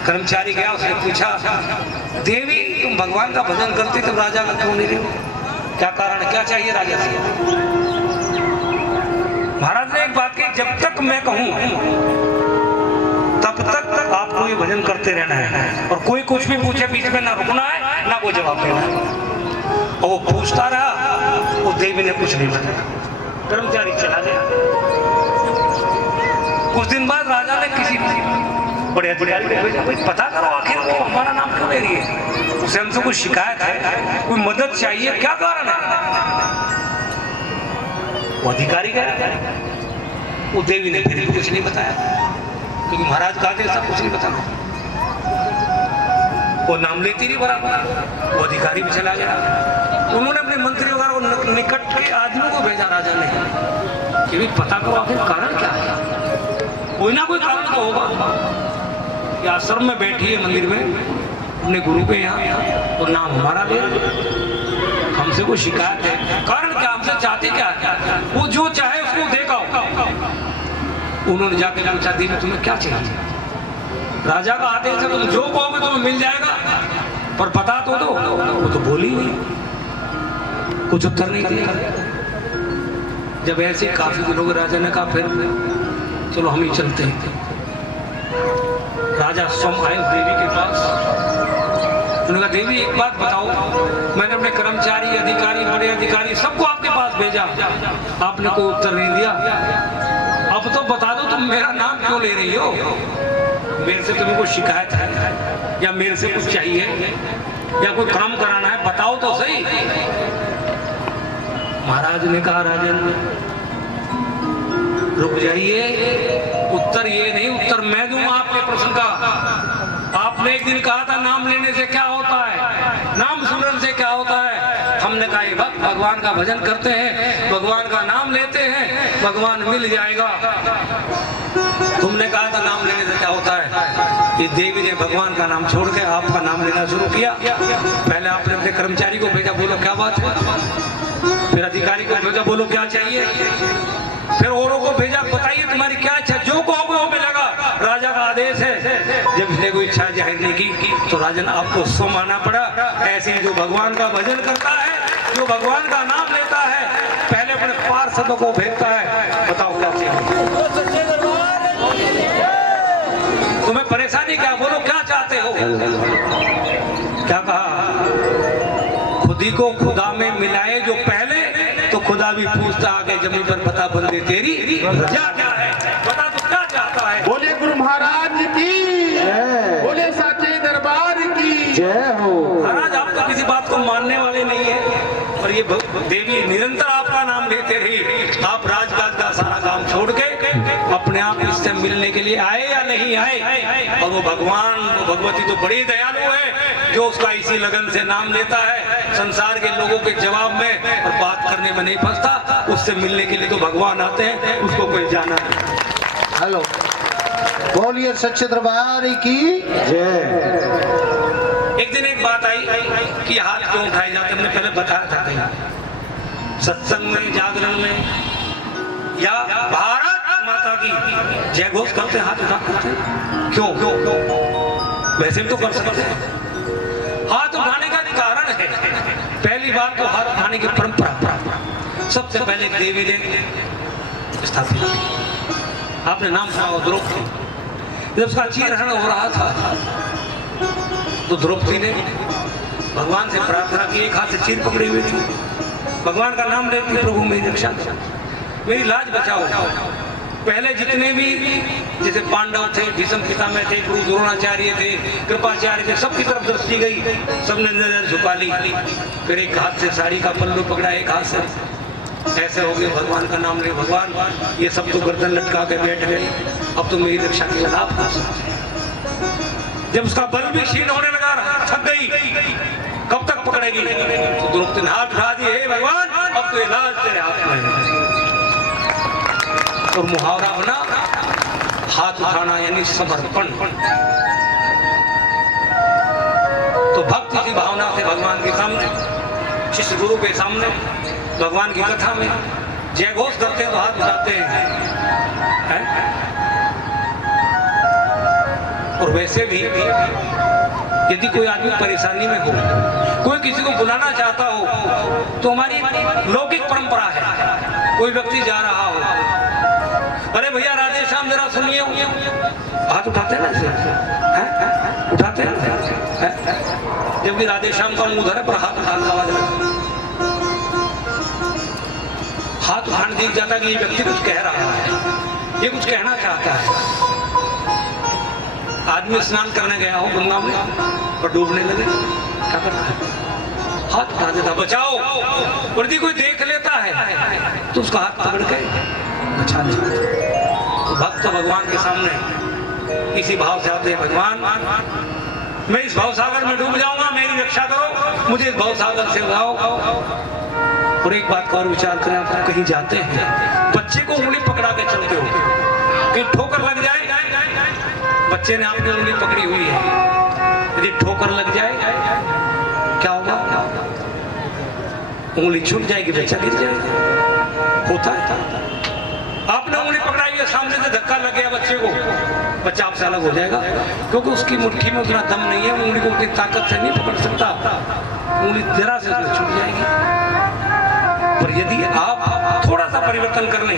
कर्मचारी गया, उसने पूछा देवी तुम भगवान का भजन करते तो राजा का क्यों ले रही हो? क्या कारण है, क्या चाहिए राजा से? महाराज ने एक बात की, जब तक मैं कहूं तब तक आपको ये भजन करते रहना है, और कोई कुछ भी पूछे बीच में ना रुकना है ना कोई जवाब देना है। और वो पूछता रहा, वो देवी ने कुछ नहीं बताया, कर्मचारी चला गया। कुछ दिन बाद राजा ने किसी बड़े अधिकारी को भेजा, भाई पता करो आखिर वो हमारा नाम क्यों ले रही है, उसे हमसे कुछ शिकायत है, कोई मदद चाहिए, क्या कारण है? वो अधिकारी गया, वो देवी ने फिर कुछ नहीं बताया, क्योंकि महाराज कहा थे सब कुछ नहीं बताना। वो नाम लेती रही बराबर, वो अधिकारी भी चला गया। उन्होंने अपने मंत्री वगैरह को निकट के आदमियों को भेजा राजा ने कि भी पता करो आखिर कारण क्या है, कोई ना कोई कारण तो होगा। ये आश्रम में बैठी है मंदिर में अपने गुरु के यहाँ, और नाम हमारा ले, हमसे कोई शिकायत है, कारण क्या, हमसे चाहती क्या है? वो जो चाहे उसको देखा। उन्होंने जाके पूछा देवी तुम्हें क्या चाहिए? राजा का आदेश है, तुम जो कहोगे तुम्हें मिल जाएगा, पर पता तो दो। वो तो बोली नहीं, कुछ उत्तर नहीं दिया। जब ऐसे काफी दिनों के राजा ने कहा फिर चलो हम ही चलते हैं। राजा स्वयं आए देवी के पास, उन्होंने कहा देवी एक बात बताओ, मैंने अपने कर्मचारी अधिकारी बड़े अधिकारी सबको आपके पास भेजा, आपने कोई उत्तर नहीं दिया, अब तो बता दो तुम मेरा नाम क्यों ले रही हो? मेरे से तुम्हें कोई शिकायत है या मेरे से कुछ चाहिए या कोई काम कराना है, बताओ तो सही। महाराज ने कहा राजन रुक जाइए, उत्तर ये नहीं, उत्तर मैं दूंगा आपके प्रश्न का। आपने एक दिन कहा था नाम लेने से क्या होता है, नाम सुनने से क्या होता है। हमने कहा ये भक्त भगवान का भजन करते हैं, भगवान का नाम लेते हैं, भगवान मिल जाएगा। तुमने कहा था नाम लेने से क्या होता है। ये देवी ने भगवान का नाम छोड़ के आपका नाम लेना शुरू किया। पहले आपने अपने कर्मचारी को भेजा, बोलो क्या बात है, फिर अधिकारी को भेजा, बोलो क्या चाहिए, फिर औरों को भेजा, बताइए तुम्हारी क्या इच्छा, जो कहोगे वो मिलेगा, राजा का आदेश है। जब इसने कोई इच्छा जाहिर नहीं की तो राजन आपको सो मानना पड़ा। ऐसे जो भगवान का भजन करता है, जो भगवान का नाम लेता है, पहले अपने पार्षदों को भेजता है, बताओ क्या चाहिए, तुम्हें परेशानी क्या, बोलो क्या चाहते हो। क्या कहा, खुदी को खुदा में मिलाए जो पहले, तो खुदा भी पूछता आगे जमीन पर पता बंदे तेरी रजा क्या है, बता तू क्या चाहता है। बोले गुरु महाराज की, बोले साचे दरबार की जय हो। महाराज आप तो किसी बात को मानने वाले नहीं है, और ये देवी निरंतर आपका नाम लेते रही, आप राजकाज का अपने आप इससे मिलने के लिए आए या नहीं आए। और वो भगवान, वो भगवती तो बड़ी दयालु है जो उसका इसी लगन से नाम लेता है, संसार के लोगों के जवाब में और बात करने में नहीं फंसता। उससे मिलने के लिए तो भगवान आते हैं, उसको कोई जाना नहीं। हेलो, बोलिए सच्चे दरबार की जय। एक दिन एक बात आई कि हाथ क्यों उठाए जाते, हमने पहले बताया था कहीं सत्संग में, जागरण में या भारत माता की जय घोष करते हाथ उठा करते क्यों? वैसे भी तो कर सकते हैं। हाथ उठाने का कारण है, पहली बात तो हाथ उठाने की परंपरा सबसे पहले देवी ने स्थापित की। आपने नाम सुना हो द्रौपदी, जब उसका चीरहरण हो रहा था तो द्रौपदी ने भगवान से प्रार्थना की, एक हाथ से चीर पकड़ी हुई थी, भगवान का नाम लेती, प्रभु मेरी रक्षा करो, मेरी लाज बचाओ। पहले जितने भी जैसे पांडव थे, भीष्म पितामह थे, गुरु द्रोणाचार्य थे, कृपाचार्य थे, सबकी तरफ दृष्टि गई, सबने नजर झुका ली। फिर एक हाथ से साड़ी का पल्लू पकड़ा, एक हाथ से ऐसे हो गए, भगवान का नाम ले, भगवान ये सब तो गर्दन लटका के बैठ गए, अब तो मेरी रक्षा के लिए आप कर सकते हैं। जब उसका बल भी क्षीण होने लगा, थक गई, कब तक पकड़ेगी, तो द्रौपदी ने हाथ उठा दिए, हे भगवान अब तो इलाज तेरे हाथ में है। और मुहावरा बना हाथ उठाना यानी समर्पण। तो भक्ति की भावना से भगवान के सामने, शिष्य गुरु के सामने, भगवान की कथा में जय घोष करते हैं तो हाथ उठाते हैं। और वैसे भी यदि कोई आदमी परेशानी में हो, कोई किसी को बुलाना चाहता हो, तो हमारी लौकिक परंपरा है, कोई व्यक्ति जा रहा हो, अरे भैया राधे श्याम जरा सुनिए, हाथ उठाते हैं ना ऐसे, उठाते हैं, जबकि राधे श्याम का मुंह धरे पर हाथ उठाने आवाज लगा, हाथ उठाने दिख जाता कि ये व्यक्ति कुछ कह रहा है, ये कुछ कहना चाहता है। आदमी स्नान करने गया हो गंगा में और डूबने लगे, क्या करता है? हाथ उठा देता, बचाओ। और यदि कोई देख लेता है तो उसका हाथ पकड़ के बचा लेता। तो भक्त भगवान के सामने इसी भाव से आते हैं, भगवान मैं इस भाव सागर में डूब जाऊंगा, मेरी रक्षा करो, मुझे इस भाव सागर से उठाओ। और एक बात का और विचार करें, आप कहीं जाते हैं, बच्चे को उंगली पकड़ा के चलते हो, कहीं ठोकर लग जाए, बच्चे ने आपकी उंगली पकड़ी हुई है, यदि ठोकर लग जाए क्या होगा? उंगली छूट जाएगी, बच्चा गिर जाएगा, होता है। आपने उंगली पकड़ाई है, सामने से धक्का लग गया बच्चे को, बच्चा आपसे अलग हो जाएगा, क्योंकि उसकी मुट्ठी में उतना दम नहीं है, उंगली को उतनी ताकत से नहीं पकड़ सकता, उंगली जरा से छूट जाएगी। पर यदि आप थोड़ा सा परिवर्तन कर लें,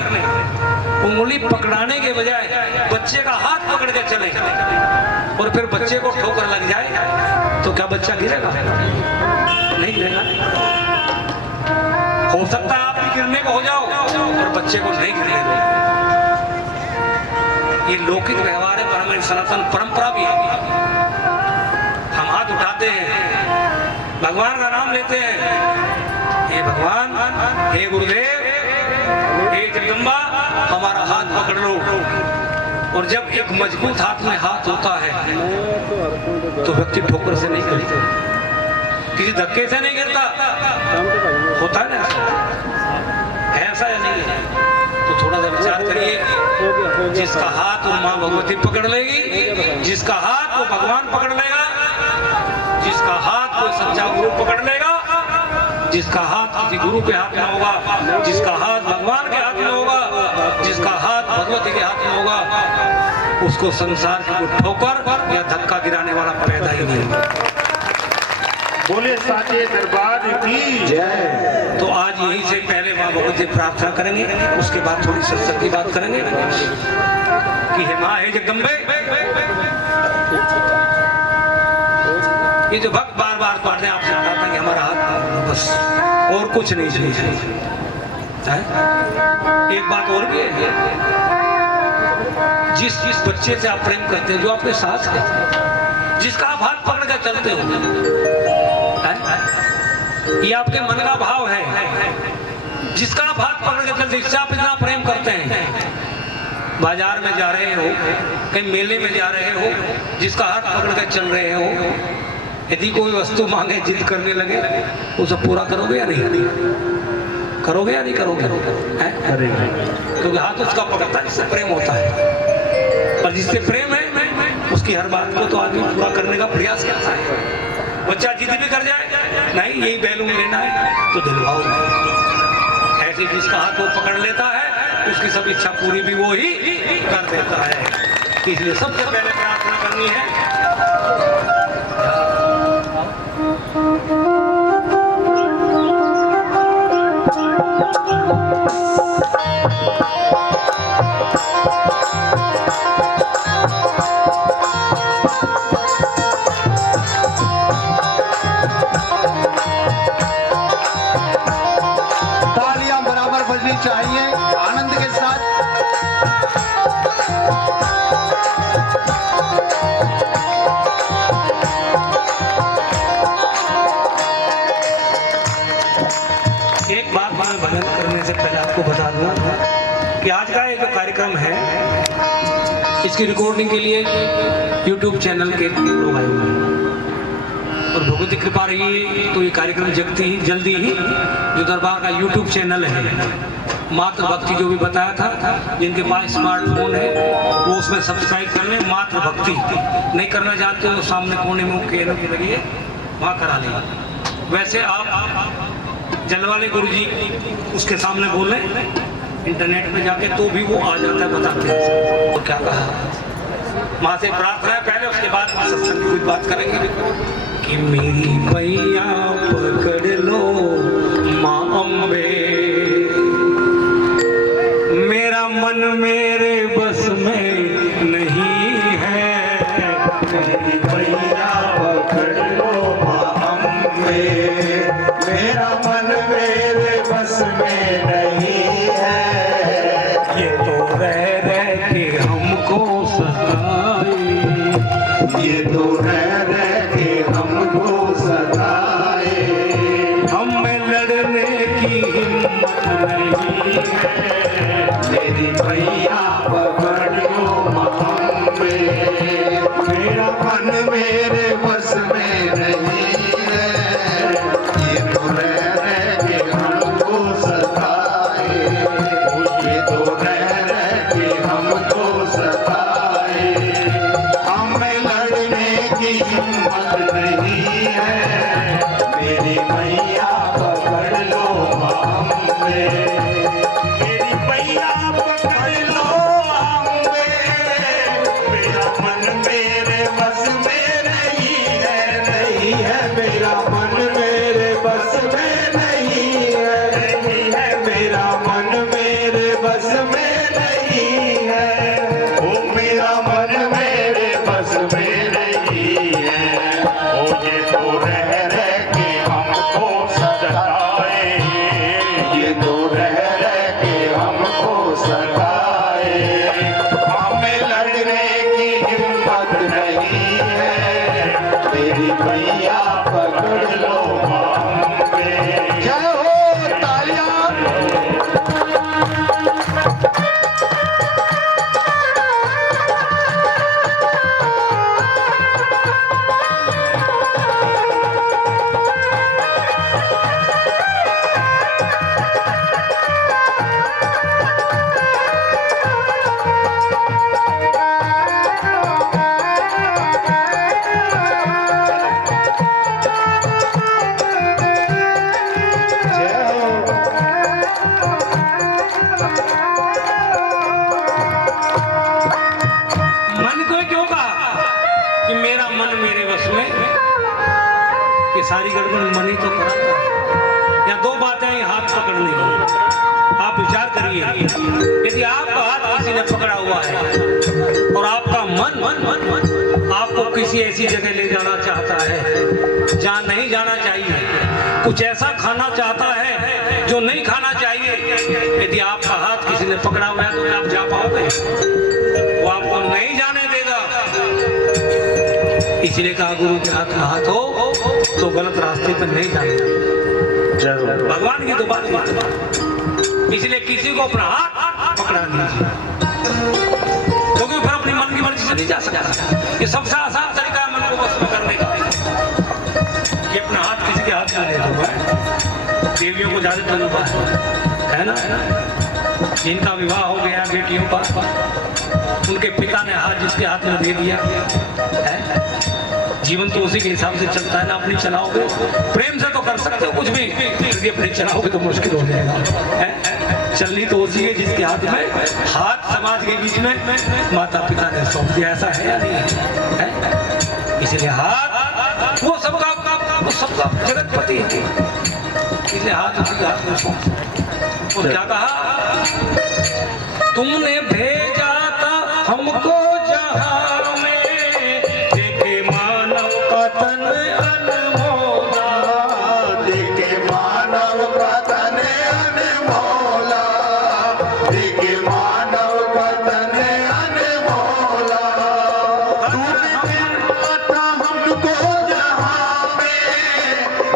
उंगली पकड़ाने के बजाय बच्चे का हाथ पकड़ के चलें और फिर बच्चे को ठोकर लग जाए, तो क्या बच्चा गिरेगा? नहीं गिरेगा। हो सकता है आप भी गिरने को हो जाओ और बच्चे को नहीं गिरने दो। ये लौकिक व्यवहार है, पर हमारी सनातन परंपरा भी है। हम हाथ उठाते हैं, भगवान का नाम लेते हैं, हे भगवान, हे गुरुदेव, हे जगदम्बा, हमारा हाथ पकड़ लो। और जब एक मजबूत हाथ में हाथ होता है तो व्यक्ति ठोकर से नहीं गिरता, किसी धक्के से नहीं गिरता, होता है ना ऐसा या नहीं? तो थोड़ा सा विचार करिए, जिसका हाथ वो माँ भगवती पकड़ लेगी, जिसका हाथ वो भगवान पकड़ लेगा, जिसका हाथ वो सच्चा गुरु पकड़ लेगा, जिसका हाथ किसी गुरु के हाथ में होगा, जिसका हाथ भगवान के हाथ में होगा, जिसका हाथ भगवती के हाथ में होगा, उसको संसार की कोई ठोकर या धक्का गिराने वाला पैदा ही नहीं होगा। बोले साचे दरबार की जय। तो आज यहीं से पहले माँ भगवती प्रार्थना करेंगे, उसके बाद थोड़ी सत्संग की बात करेंगे कि हे माँ, हे जगदम्बे, ये जो भक्त बार बार पढ़ते हैं, आपसे कहता है कि हमारा हाथ बस, और कुछ नहीं चाहिए। एक बात और भी है, जिस बच्चे से आप प्रेम करते हैं, जो आपके साथ है, जिसका आप हाथ पकड़ कर चलते हो, ये आपके मन का भाव है, जिसका आप हाथ पकड़ के चलते, इससे आप इतना प्रेम करते हैं, बाजार में जा रहे हो, कहीं मेले में जा रहे हो, जिसका हाथ पकड़ कर चल रहे हो, यदि कोई वस्तु मांगे, जिद करने लगे, उसे पूरा करोगे या नहीं? करोगे या नहीं करोगे? क्योंकि हाथ उसका पकड़ता है जिससे प्रेम होता है, और जिससे प्रेम है उसकी हर बात को तो आदमी पूरा करने का प्रयास करता है। बच्चा जिद भी कर जाए, नहीं यही बैलून लेना है, तो दिलवाओ। ऐसे जिसका हाथ वो पकड़ लेता है उसकी सब इच्छा पूरी भी वो ही कर देता है। इसलिए सबसे पहले प्रार्थना करनी है, तालियां बराबर बजनी चाहिए आनंद के साथ। एक बात मैं भजन करने से पहले आपको बता दूं कि आज का ये जो कार्यक्रम है, इसकी रिकॉर्डिंग के लिए YouTube चैनल के लोग आए हुए हैं, और भगवती कृपा रही तो ये कार्यक्रम जल्दी ही जो दरबार का YouTube चैनल है, मात्र भक्ति जो भी बताया था, जिनके पास स्मार्टफोन है वो उसमें सब्सक्राइब कर लें। मात्र भक्ति नहीं करना जानते हो, सामने कोने में केलों की लगी है, वहाँ करा लें। वैसे आप जलवाले गुरु जी उसके सामने बोल लें इंटरनेट पे जाके, तो भी वो आ जाता है, बताते हैं तो क्या कहा। माँ से प्रार्थना है पहले, उसके बाद सत्संग की कुछ बात करेंगे कि मेरी मैया पकड़ लो माँ अम्बे, मेरा मन मेरे बस में नहीं है, मेरी मैया पकड़ लो माँ अम्बे, मेरा मन मेरे बस में नहीं है। ये तो रह के हमको सताए, ये तो रह के हमको सताए, हमें लड़ने की हिम्मत नहीं है। मेरी मैया पकड़ लो माँ अम्बे, मेरा मन मेरे बस में नहीं है। ये तो रह के हमको सताए, ये तो रह के हमको सताए, हमें लड़ने की हिम्मत नहीं है। मेरी मैया पकड़ लो माँ अम्बे, मेरी मैया पकड़ लो अम्बे, मेरा मन मेरे बस में नहीं है, नहीं है। मेरा मन मेरे बस में नहीं है, नहीं है। मेरा मन मेरे बस में नहीं है, ओ मेरा मन मेरे बस में नहीं है। ओ ये तो रह के हमको सताए, ये तो रह के हमको सताए, हमें लड़ने की हिम्मत नहीं है। मेरी मैया पकड़ लो अम्बे। जय हो, तालियां। मन को क्यों कहा कि मेरा मन मेरे बस में, ये सारी गड़बड़ मन ही तो कराता है। या दो बातें हैं हाथ पकड़ने की, आप विचार करिए, यदि आपका हाथ किसी ने पकड़ा हुआ है और आपका मन आपको किसी ऐसी जगह ले जाना चाहता है जहाँ नहीं जाना चाहिए, कुछ ऐसा खाना चाहता है जो नहीं खाना चाहिए, यदि आपका हाथ किसी ने पकड़ा हुआ है तो आप जा पाओगे? वो आपको नहीं जाने देगा। इसलिए कहा गुरु के हाथ में हाथ हो तो गलत रास्ते पर नहीं जाने देगा। भगवान की तो बात, इसलिए किसी को अपना हाथ पकड़ा दीजिए। जा सकता। ये सबसे आसान तरीका है मन को बस में करने का। कि अपना हाथ किसी के हाथ में दे दो। देवियों को ज्यादा तजुर्बा है ना, जिनका विवाह हो गया बेटियों का, उनके पिता ने हाथ जिसके हाथ में दे दिया है, जीवन तो उसी के हिसाब से चलता है ना। अपनी चलाओगे प्रेम से तो कर सकते हो कुछ भी, यदि अपनी चलाओगे तो मुश्किल हो जाएगा है? चलनी तो उसी है जिसके हाथ में, हाथ समाज के बीच में माता पिता ने सौंप दिया। ऐसा है या नहीं है? इसलिए हाथ वो सबका जगतपति है, इसलिए हाथ उसी के हाथ में सौंप। और क्या कहा, तुमने भेजा था हमको जहां में, देखे मानव का तन अनमोला, देखे मानव का तन अनमोला, देखे मानव का तन अनमोला। तूने भेजा था हमको जहां में,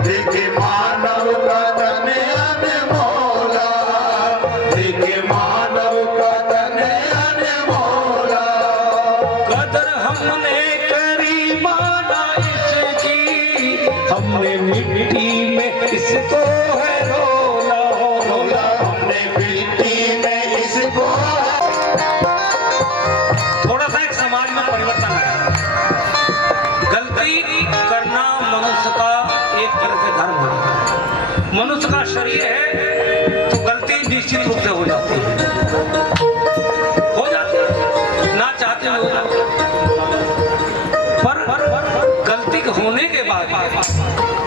देखे मानव का तन अनमोला, देखे मानव का तन अनमोला। कदर हमने करी माना इसकी, हमने मिट्टी में इसको है रोला रोला। हमने मिट्टी में इसको। थोड़ा सा एक समाज में परिवर्तन है। गलती करना मनुष्य का एक तरह से धर्म है। मनुष्य का शरीर है तो गलती निश्चित रूप से हो जाती है, ना चाहते हुए हो जाती है। पर गलती होने के बाद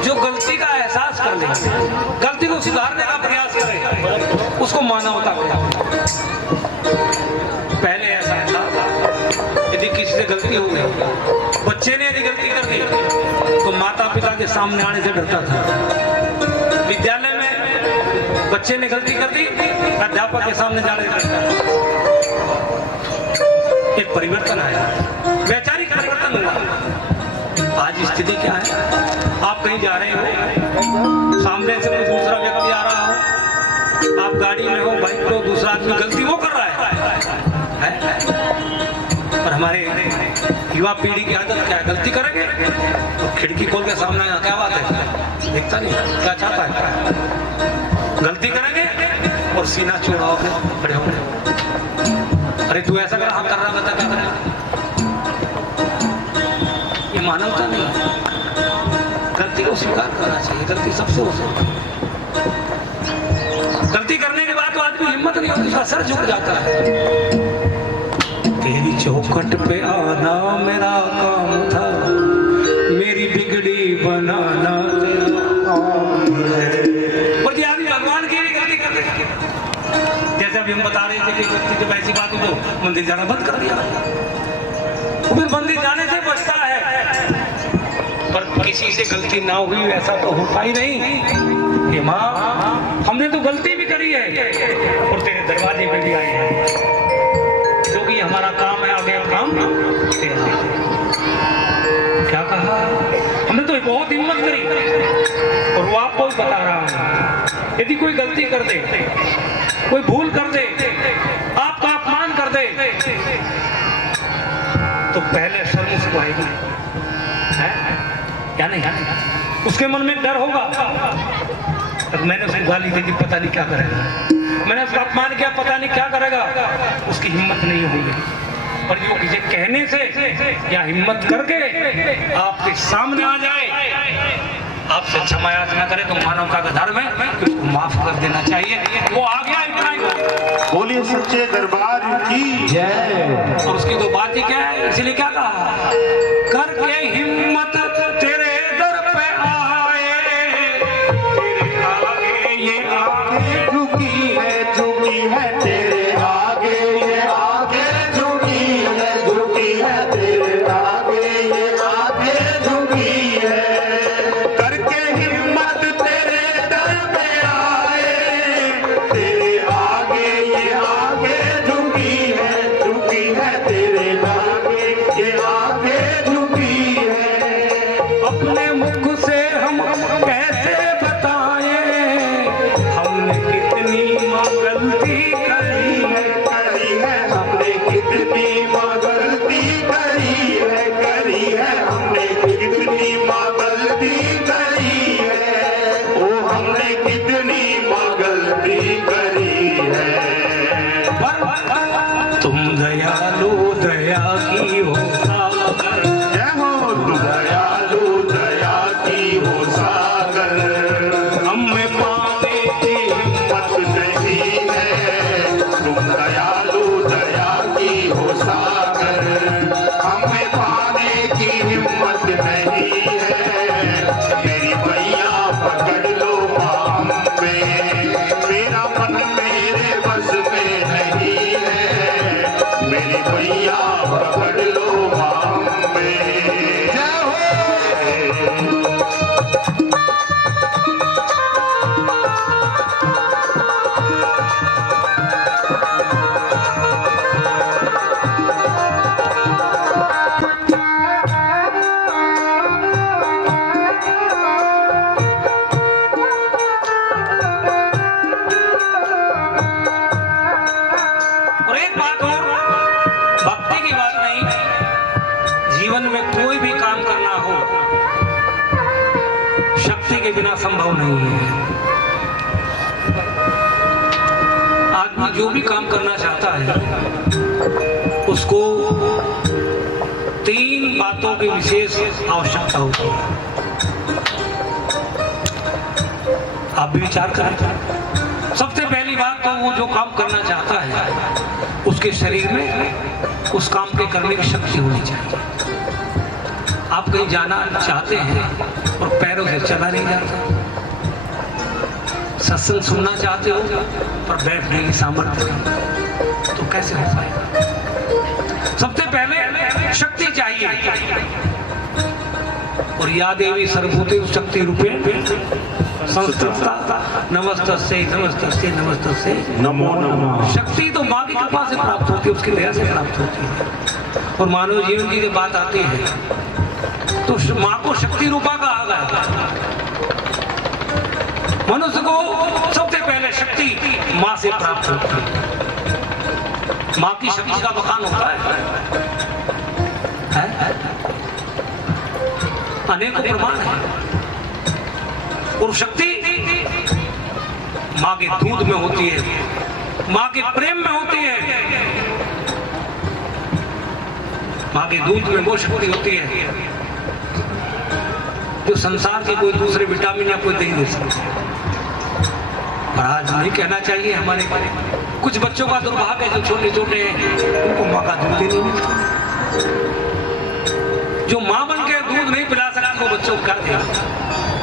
जो गलती का एहसास कर ले, गलती को सुधारने का प्रयास करे, उसको मानवता कहते हैं। पहले ऐसा था, यदि किसी से गलती हो गई, बच्चे ने यदि गलती कर दी तो माता पिता के सामने आने से डरता था। विद्यालय में बच्चे ने गलती कर दी, अध्यापक के सामने जाने से डरता था। एक परिवर्तन आया, वैचारिक परिवर्तन हुआ। आज स्थिति क्या है, आप कहीं जा रहे हो, सामने से कोई दूसरा व्यक्ति आ रहा हो, आप गाड़ी में हो, बाइक पे हो, दूसरा आदमी गलती वो कर रहा है? और हमारे युवा पीढ़ी की आदत क्या है, गलती करेंगे तो खिड़की खोल के सामने आया, क्या बात है, दिखता नहीं क्या चाहता है, गलती करेंगे और सीना चौड़ा होकर खड़े होंगे। अरे तू ऐसा कर, हाँ कर रहा, बता क्या करें? ये मानवता नहीं, गलती को स्वीकार करना चाहिए। गलती सबसे हो सकती है। गलती करने के बाद तो आदमी हिम्मत नहीं होती, उसका सर झुक जाता है। तेरी चौखट पे आना मेरा काम था, मेरी बिगड़ी बनाना तेरा काम है। पर आदमी भगवान की भी गलती कर देते, जैसे अभी हम बता रहे थे कि व्यक्ति जब ऐसी बात हो तो मंदिर जाना बंद कर दिया, फिर मंदिर जाने से बचता है। पर किसी से गलती ना हुई ऐसा तो होता ही नहीं कि माँ हमने तो गलती भी करी है और तेरे दरवाजे पे भी आए हैं, क्योंकि हमारा काम है, आगे काम तेरा। क्या कहा, हमने तो बहुत हिम्मत करी और वो आपको भी बता रहा हूँ, यदि कोई गलती कर दे, कोई भूल कर दे, आपका अपमान कर दे, तो पहले शर्म उसको आएगी, क्या नहीं? उसके मन में डर होगा। तो मैंने उसको गाली दे दी, पता नहीं क्या करेगा, मैंने उसका अपमान किया, पता नहीं क्या करेगा, उसकी हिम्मत नहीं होगी। पर जो किसी कहने से या हिम्मत करके आपके सामने आ जाए, आपसे क्षमा याचना करे, तो मानवता का धर्म है कि उसको माफ कर देना चाहिए। वो आ गया, इतना ही बोलिए सच्चे दरबार की जय। और उसकी तो बात ही क्या है, इसलिए क्या कहा, करके हिम्मत तेरे दर पे आए, तेरे आगे ये आगे झुकी है तेरे आगे, ये आगे झुकी है तेरे आगे, ये आगे झुकी है। करके हिम्मत तेरे दर पे आए, तेरे आगे ये आगे झुकी है तेरे आगे, ये आगे झुकी है। अपने मुख से हम कैसे बताएं, हमने कितनी गलती करी है, हमने कितनी गलती करी जीवन में कोई भी काम करना हो, शक्ति के बिना संभव नहीं है। आदमी जो भी काम करना चाहता है उसको 3 बातों की विशेष आवश्यकता होती है। आप भी विचार करें। सबसे पहली बात तो वो जो काम करना चाहता है उसके शरीर में उस काम के करने की शक्ति होनी चाहिए। आप कहीं जाना चाहते हैं और पैरों से चला नहीं जाता, सत्संग सुनना चाहते हो पर बैठने की सामर्थ्य नहीं, तो कैसे हो पाएगा? सबसे पहले शक्ति चाहिए। और या देवी सर्वभूते शक्ति रूपे संस्कृता नमस्तस्यै नमस्तस्यै नमस्तस्यै नमो नमः। शक्ति तो माँ की कृपा से प्राप्त होती है, उसकी दया से प्राप्त होती है। और मानव जीवन की जब बात आती है तो माँ को शक्ति रूपा कहा गया। मनुष्य को सबसे पहले शक्ति माँ से प्राप्त होती है। माँ की शक्ति का बखान होता है? अनेकों प्रमाण है। और शक्ति माँ के दूध में होती है, माँ के प्रेम में होती है। माँ के दूध में वो शक्ति होती है जो संसार के कोई दूसरे विटामिन या कोई नहीं दे सकते। और आज नहीं कहना चाहिए, हमारे कुछ बच्चों का दुर्भाग्य है जो छोटे छोटे हैं, उनको माँ का दूध ही नहीं मिलता। जो माँ बन के दूध नहीं पिला सकती वो बच्चों को कर देगा।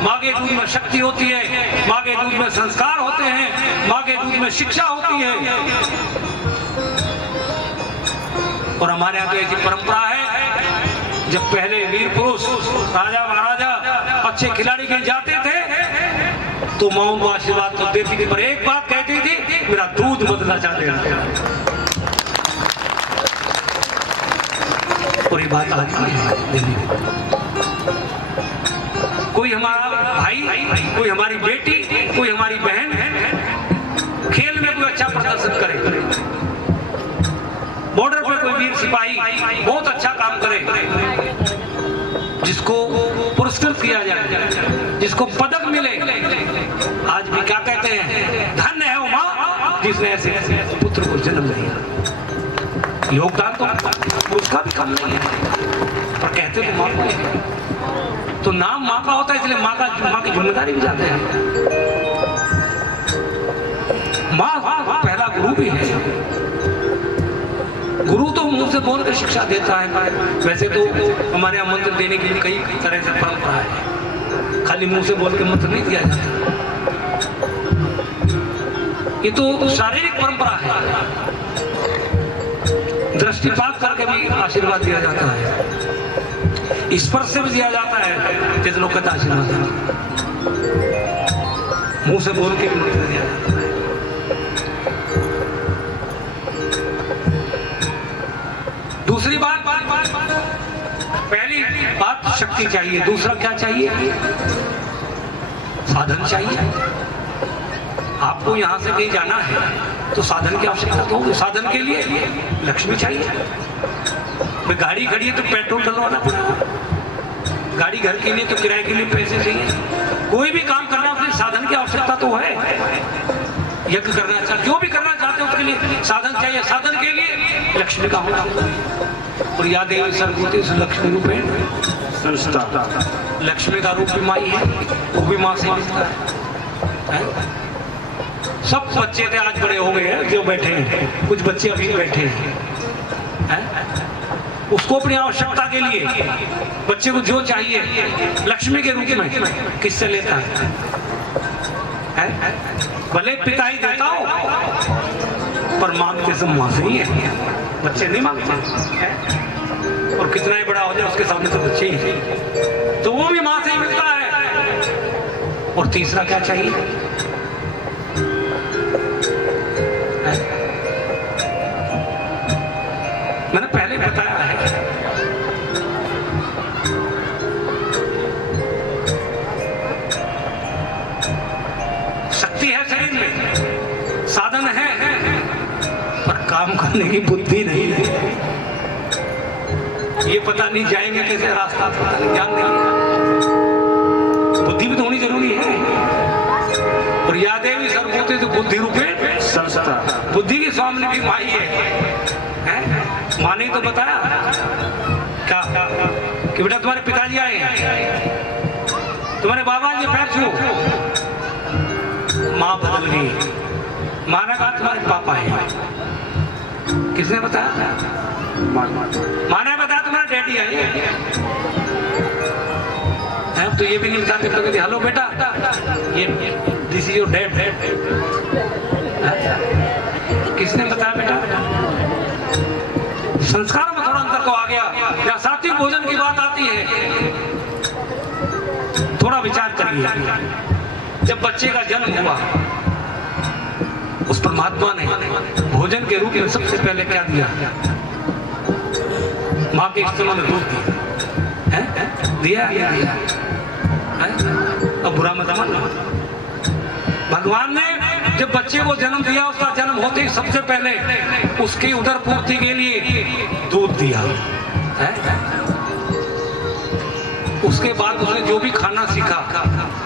माँ के दूध में शक्ति होती है, माँ के दूध में संस्कार होते हैं, माँ के दूध में शिक्षा होती है। और हमारे यहाँ तो ऐसी परंपरा है, जब पहले वीर पुरुष राजा महाराजा अच्छे खिलाड़ी के जाते थे तो माँ को आशीर्वाद तो देती थी, पर एक बात कहती थी, मेरा दूध बदलना चाहते हैं। और ये बात आती है। कोई हमारा भाई, कोई हमारी बेटी, कोई हमारी बहन खेल में कोई अच्छा प्रदर्शन करे, बॉर्डर पर कोई वीर सिपाही बहुत अच्छा काम करे, जिसको पुरस्कृत किया जाए, जिसको पदक मिले, आज भी क्या कहते हैं, धन्य है वो माँ जिसने ऐसे पुत्र को जन्म दिया। योगदान तो उसका भी कम नहीं है, पर कहते तो माँ को है। तो नाम माँ का होता है, इसलिए माँ की जिम्मेदारी भी जाते हैं। माँ पहला गुरु भी है। गुरु तो मुंह से बोल कर शिक्षा देता है। वैसे तो हमारे यहाँ मंत्र देने के लिए कई तरह से परंपरा है, खाली मुंह से बोल के मंत्र नहीं दिया जाता। ये तो शारीरिक परंपरा है। दृष्टिपात करके भी आशीर्वाद दिया जाता है, स्पर्श से भी दिया जाता है, जैसे लोग कहते आशीर्वाद देना। मुंह से बोल के भी मंत्र दिया जाता है। दूसरी बात, पहली बात शक्ति चाहिए। दूसरा क्या चाहिए? साधन चाहिए। आपको यहाँ से कहीं जाना है तो साधन की आवश्यकता तो होगी। साधन के लिए लक्ष्मी चाहिए। गाड़ी खड़ी है तो पेट्रोल डलवाना पड़ेगा, गाड़ी घर के लिए तो किराए के लिए पैसे चाहिए। कोई भी काम करना है उसके साधन की आवश्यकता तो है। यज्ञ करना चाहते, जो भी करना चाहते हो उसके लिए साधन चाहिए। साधन के लिए लक्ष्मी का होना। और या देवी सर्वभूते लक्ष्मी रूपे संस्था, लक्ष्मी का रूप भी माई है, वो भी माँ से मिलता है। सब बच्चे थे आज बड़े हो गए हैं जो बैठे हैं, कुछ बच्चे अभी बैठे हैं। उसको अपनी आवश्यकता के लिए बच्चे को जो चाहिए लक्ष्मी के रूप में किससे लेता है? भले पिता ही देता हो पर मांगते सब माँ से ही है, बच्चे नहीं मांगते। और कितना ही बड़ा हो जाए उसके सामने तो बच्चे ही है, तो वो भी माँ से ही मिलता है। और तीसरा क्या चाहिए? मैंने पहले बताया है, शक्ति है शरीर में, साधन है पर काम करने की बुद्धि नहीं है। ये पता नहीं जाएंगे कैसे, रास्ता पता नहीं, ज्ञान नहीं है। बुद्धि भी तो होनी जरूरी है। और यादें भी सब होते तो बुद्धि रूपे संस्था। बुद्धि के स्वामी भी माई है, माँ ने तो बताया क्या कि बेटा तुम्हारे पिताजी आए हैं, तुम्हारे बाबा जी पैर छू। माँ बदल गई, माँ ने कहा तुम्हारे पापा है। किसने बताया? माँ ने बताया तुम्हारे डैडी आए हैं। तो ये भी नहीं बताते तो कहते हेलो बेटा, ये दिस इज योर डैड। किसने बताया बेटा? संस्कार में थोड़ा अंतर तो आ गया। या सात्विक भोजन की बात आती है, थोड़ा विचार करिए। जब बच्चे का जन्म हुआ, उस परमात्मा ने भोजन के रूप में सबसे पहले क्या दिया? माँ के स्तनों में दूध दिया, दिया, दिया। अब बुरा मत मानना। भगवान ने जब बच्चे को जन्म दिया, उसका जन्म होते ही सबसे पहले उसकी उदर पूर्ति के लिए दूध दिया है? उसके बाद उसने जो भी खाना सीखा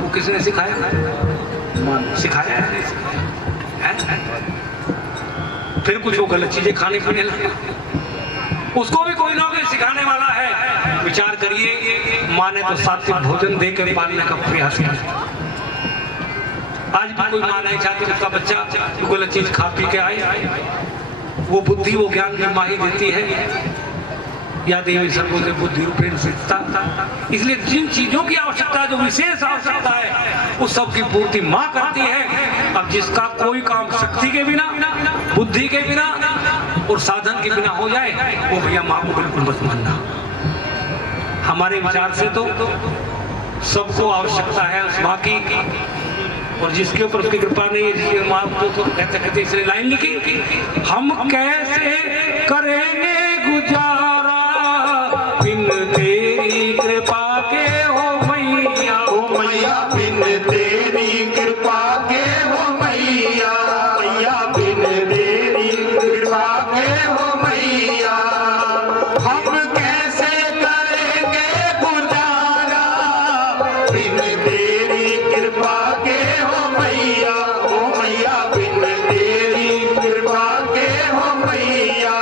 वो किसने सिखाया? सिखाया है? फिर कुछ वो गलत चीजें खाने पीने लगा, उसको भी कोई ना कोई सिखाने वाला है। विचार करिए, माँ ने तो सात्विक भोजन देकर पालने का प्रयास किया। आज भी कोई माँ नहीं चाहती उसका बच्चा गलत चीज खा पी के आए। वो बुद्धि, वो ज्ञान की माँ ही देती है। या देवी सर्वोदय बुद्धि रूपेण सिद्धा। इसलिए जिन चीजों की आवश्यकता, जो विशेष आवश्यकता है, उस सब की पूर्ति माँ करती है। अब जिसका कोई काम शक्ति के बिना, बुद्धि के बिना और साधन के बिना हो जाए, वो भैया माँ को बिल्कुल मत मानना। हमारे विचार से तो सबको आवश्यकता है उस माँ की, और जिसके ऊपर उसकी कृपा नहीं है, जिसकी माँ को तो कहते इसलिए लाइन लिखी, हम कैसे करेंगे गुजारा बिन तेरी कृपा के हो मैया। ओ मैया बिन तेरी कृपा के हो मैया, मैया बिन तेरी कृपा के हो मैया। हम कैसे करेंगे गुजारा बिन तेरी कृपा के हो मैया। ओ मैया बिन तेरी कृपा के हो मैया।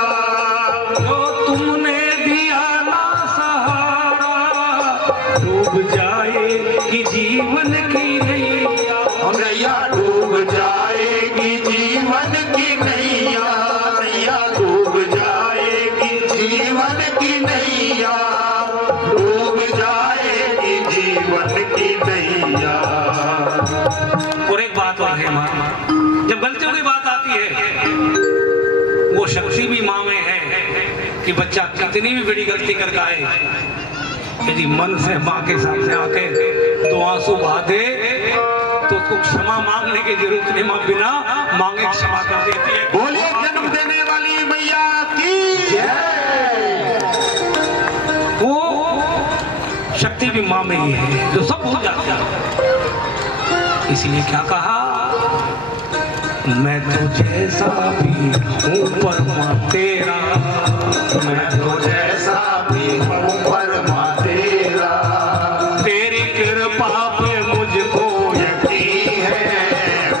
जो तुमने दिया ना सहारा, डूब जाएगी जीवन की नैया। नैया डूब जाएगी जीवन की नैया, नैया डूब जाएगी जीवन की नैया, डूब जाएगी जीवन की नैया। और एक बात और है माँ, जब गलतियों की बात आती है, वो शक्ति भी माँ में है कि बच्चा कितनी भी बड़ी गलती कर आए, यदि मन से माँ के सामने आके दो आंसू बहा दे तो उसको क्षमा मांगने की जरूरत नहीं, माँ बिना मांगे क्षमा कर देती है। बोलिए जन्म देने वाली मैया की जय। वो शक्ति भी माँ में ही है, जो सब भूल जाती है। इसीलिए क्या कहा, मैं तो जैसा भी हूँ परमा तेरा, मैं तो जैसा भी हूँ परमा तेरा, तेरी कृपा पे मुझको यकीन है।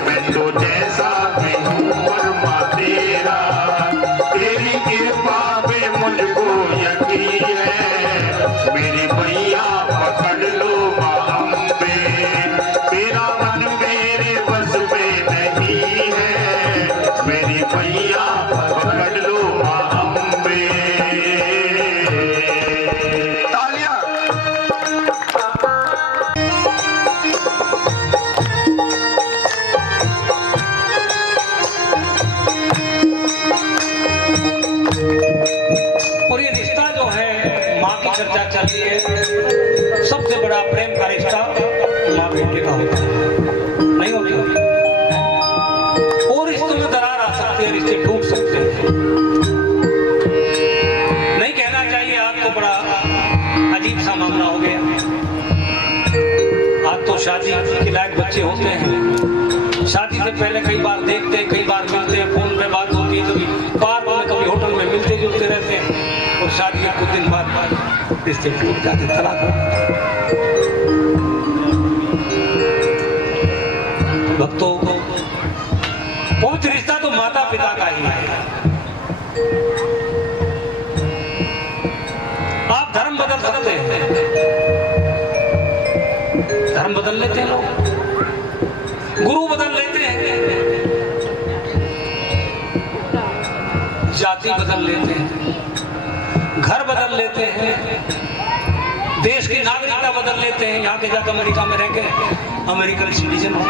मैं तो जैसा भी हूँ परमा तेरा, तेरी कृपा पे मुझको यकीन है। मेरी मैया पकड़ लो माँ अम्बे, तेरा मन मेरे बस में नहीं है। मेरी मैया पकड़ लो माँ अम्बे। तालियां। और ये रिश्ता जो है, माँ की चर्चा चल रही है, सबसे बड़ा प्रेम का रिश्ता माँ बेटे का होता है, नहीं होती? और रिश्तों में दरार आ सकती है, रिश्ते टूट सकते हैं। नहीं कहना चाहिए आज तो बड़ा अजीब सा मामला हो गया। आज तो शादी के लायक बच्चे होते हैं, शादी से पहले कई बार देखते हैं, कई बार मिलते हैं, फोन पे बात होती है, कभी पार्क में, कभी होटल में मिलते जुलते रहते हैं, और और शादी के कुछ दिन बाद रिश्ते टूट जाते, तलाक हो जाता। भक्तों, पवित्र रिश्ता तो माता पिता का ही है। आप धर्म बदल सकते हैं, धर्म बदल लेते हैं लोग, गुरु बदल लेते हैं, जाति बदल लेते हैं, घर बदल लेते हैं, देश की नागरिकता बदल लेते हैं। यहाँ के जाकर अमेरिका में रह के अमेरिकन सिटीजन हो,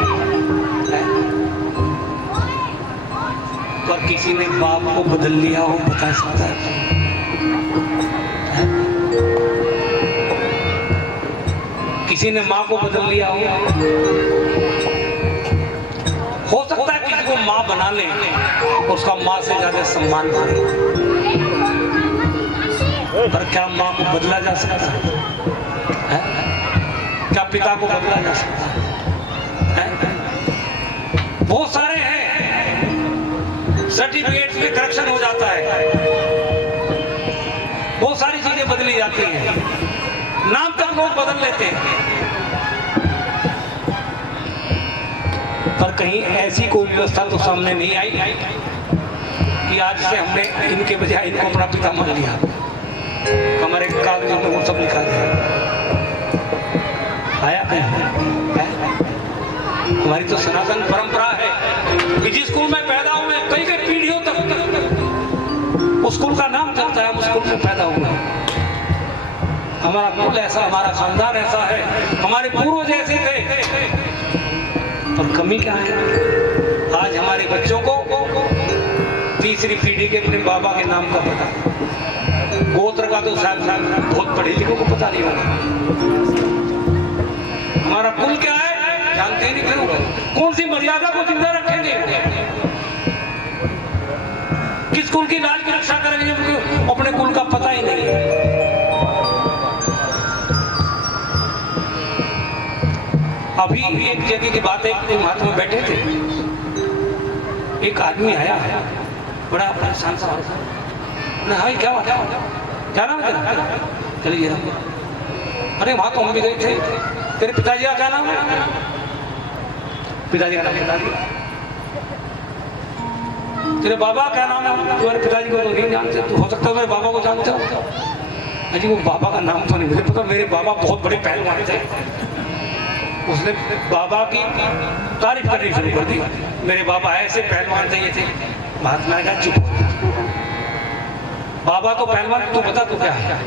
पर किसी ने बाप को बदल लिया हो, बता सकता है? किसी ने माँ को बदल लिया हो सकता है किसी को माँ बना ले, उसका माँ से ज्यादा सम्मान करे, पर क्या माँ को बदला जा सकता है? क्या पिता को बदला जा सकता है? बहुत सारे हैं, सर्टिफिकेट में करप्शन हो जाता है, बहुत सारी चीजें बदली जाती हैं, नाम तक लोग बदल लेते हैं, पर कहीं ऐसी कोई व्यवस्था तो सामने नहीं आई कि आज से हमने इनके बजाय इनको अपना पिता मान लिया, हमारे कागजों में वो सब लिखा दिया। आया है? हमारी तो सनातन परंपरा है कि जिस स्कूल में पैदा हुए कई कई पीढ़ियों तक उस स्कूल का नाम चलता है, हम उस स्कूल में पैदा हुए, हमारा कुल ऐसा, हमारा खानदान ऐसा है, हमारे पूर्वज ऐसे थे, पर कमी क्या है? आज हमारे बच्चों को तीसरी पीढ़ी के अपने बाबा के नाम का पता, गोत्र का तो शायद बहुत पढ़े लिखों को पता नहीं होगा, हमारा कुल क्या है जानते नहीं थे, कौन सी मर्यादा को जिंदा रखेंगे, किस कुल की लाज की रक्षा करेंगे, अपने कुल का पता ही नहीं है। अभी एक जगह की बात है, एक महात्मा बैठे थे, एक आदमी आया, बड़ा परेशान सा, हाँ क्या बात है, क्या नाम है? चलिए, अरे वहां तो हम भी गए थे, तेरे पिताजी का क्या नाम है? पिताजी का नाम बता दिया। तेरे बाबा क्या नाम है? तुम्हारे पिताजी को तो नहीं जानते, तो हो सकता है मेरे बाबा को जानते हो। अजी वो बाबा का नाम तो नहीं मुझे पता, मेरे बाबा बहुत बड़े पहलवान थे। उसने बाबा की तारीफ करनी शुरू कर दी, मेरे बाबा ऐसे पहलवान थे, ये थे। महात्मा का चुप, बाबा तो पहलवान, तू बता तू क्या है?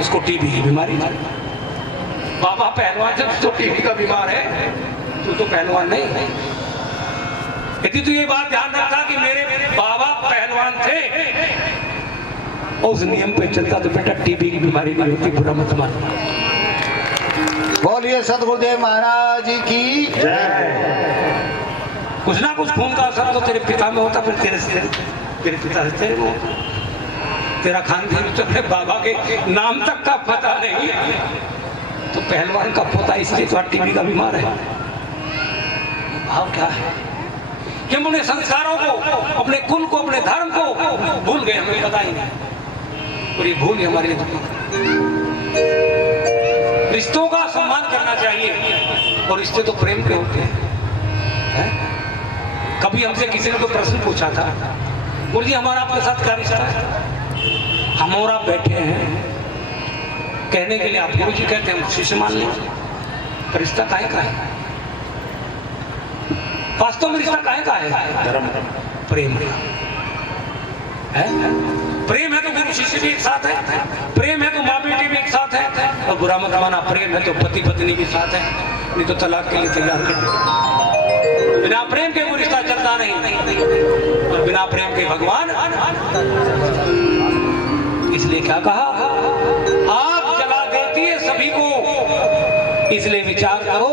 उसको टीबी की बीमारी, बाबा पहलवान जब तो टीबी का बीमार है, तू तो पहलवान नहीं है। यदि तू ये बात ध्यान रखता कि मेरे बाबा पहलवान थे और उस नियम पे चलता तो बेटा टीबी की बीमारी नहीं होती, बुरा मत मानना। बोलिए सतगुरुदेव महाराज की जय। कुछ ना कुछ खून का असर तो तेरे पिता में होता, फिर तेरे पिता से तेरे में होता, तेरा खानदान तो तेरे बाबा के नाम तक का पता नहीं, तो पहलवान का पोता इसलिए तो टीबी का बीमार है। भाव क्या है कि हम अपने संस्कारों को, अपने कुल को, अपने धर्म को भूल गए, हमें पता ही नहीं, और ये भूल ही हमारे लिए। रिश्तों का सम्मान करना चाहिए, और रिश्ते तो प्रेम के होते हैं। कभी हमसे किसी ने कोई प्रश्न पूछा था, गुरु जी हमारा आपके साथ क्या रिश्ता है? हम और आप बैठे हैं, कहने के लिए आप गुरु जी कहते हैं, शिष्य मान लीजिए, रिश्ता काहे का है? वास्तव में रिश्ता काहे का है? धर्म, प्रेम है। प्रेम है तो गुरु शिष्य भी एक साथ है, प्रेम है तो माँ बेटी भी एक साथ है, और बुरा मत माना, प्रेम है तो पति पत्नी भी साथ है, नहीं तो तलाक के लिए तैयार कर। बिना प्रेम के वो रिश्ता चलता नहीं, और बिना प्रेम के भगवान। इसलिए क्या कहा, आग जला देती है सभी को, इसलिए विचार करो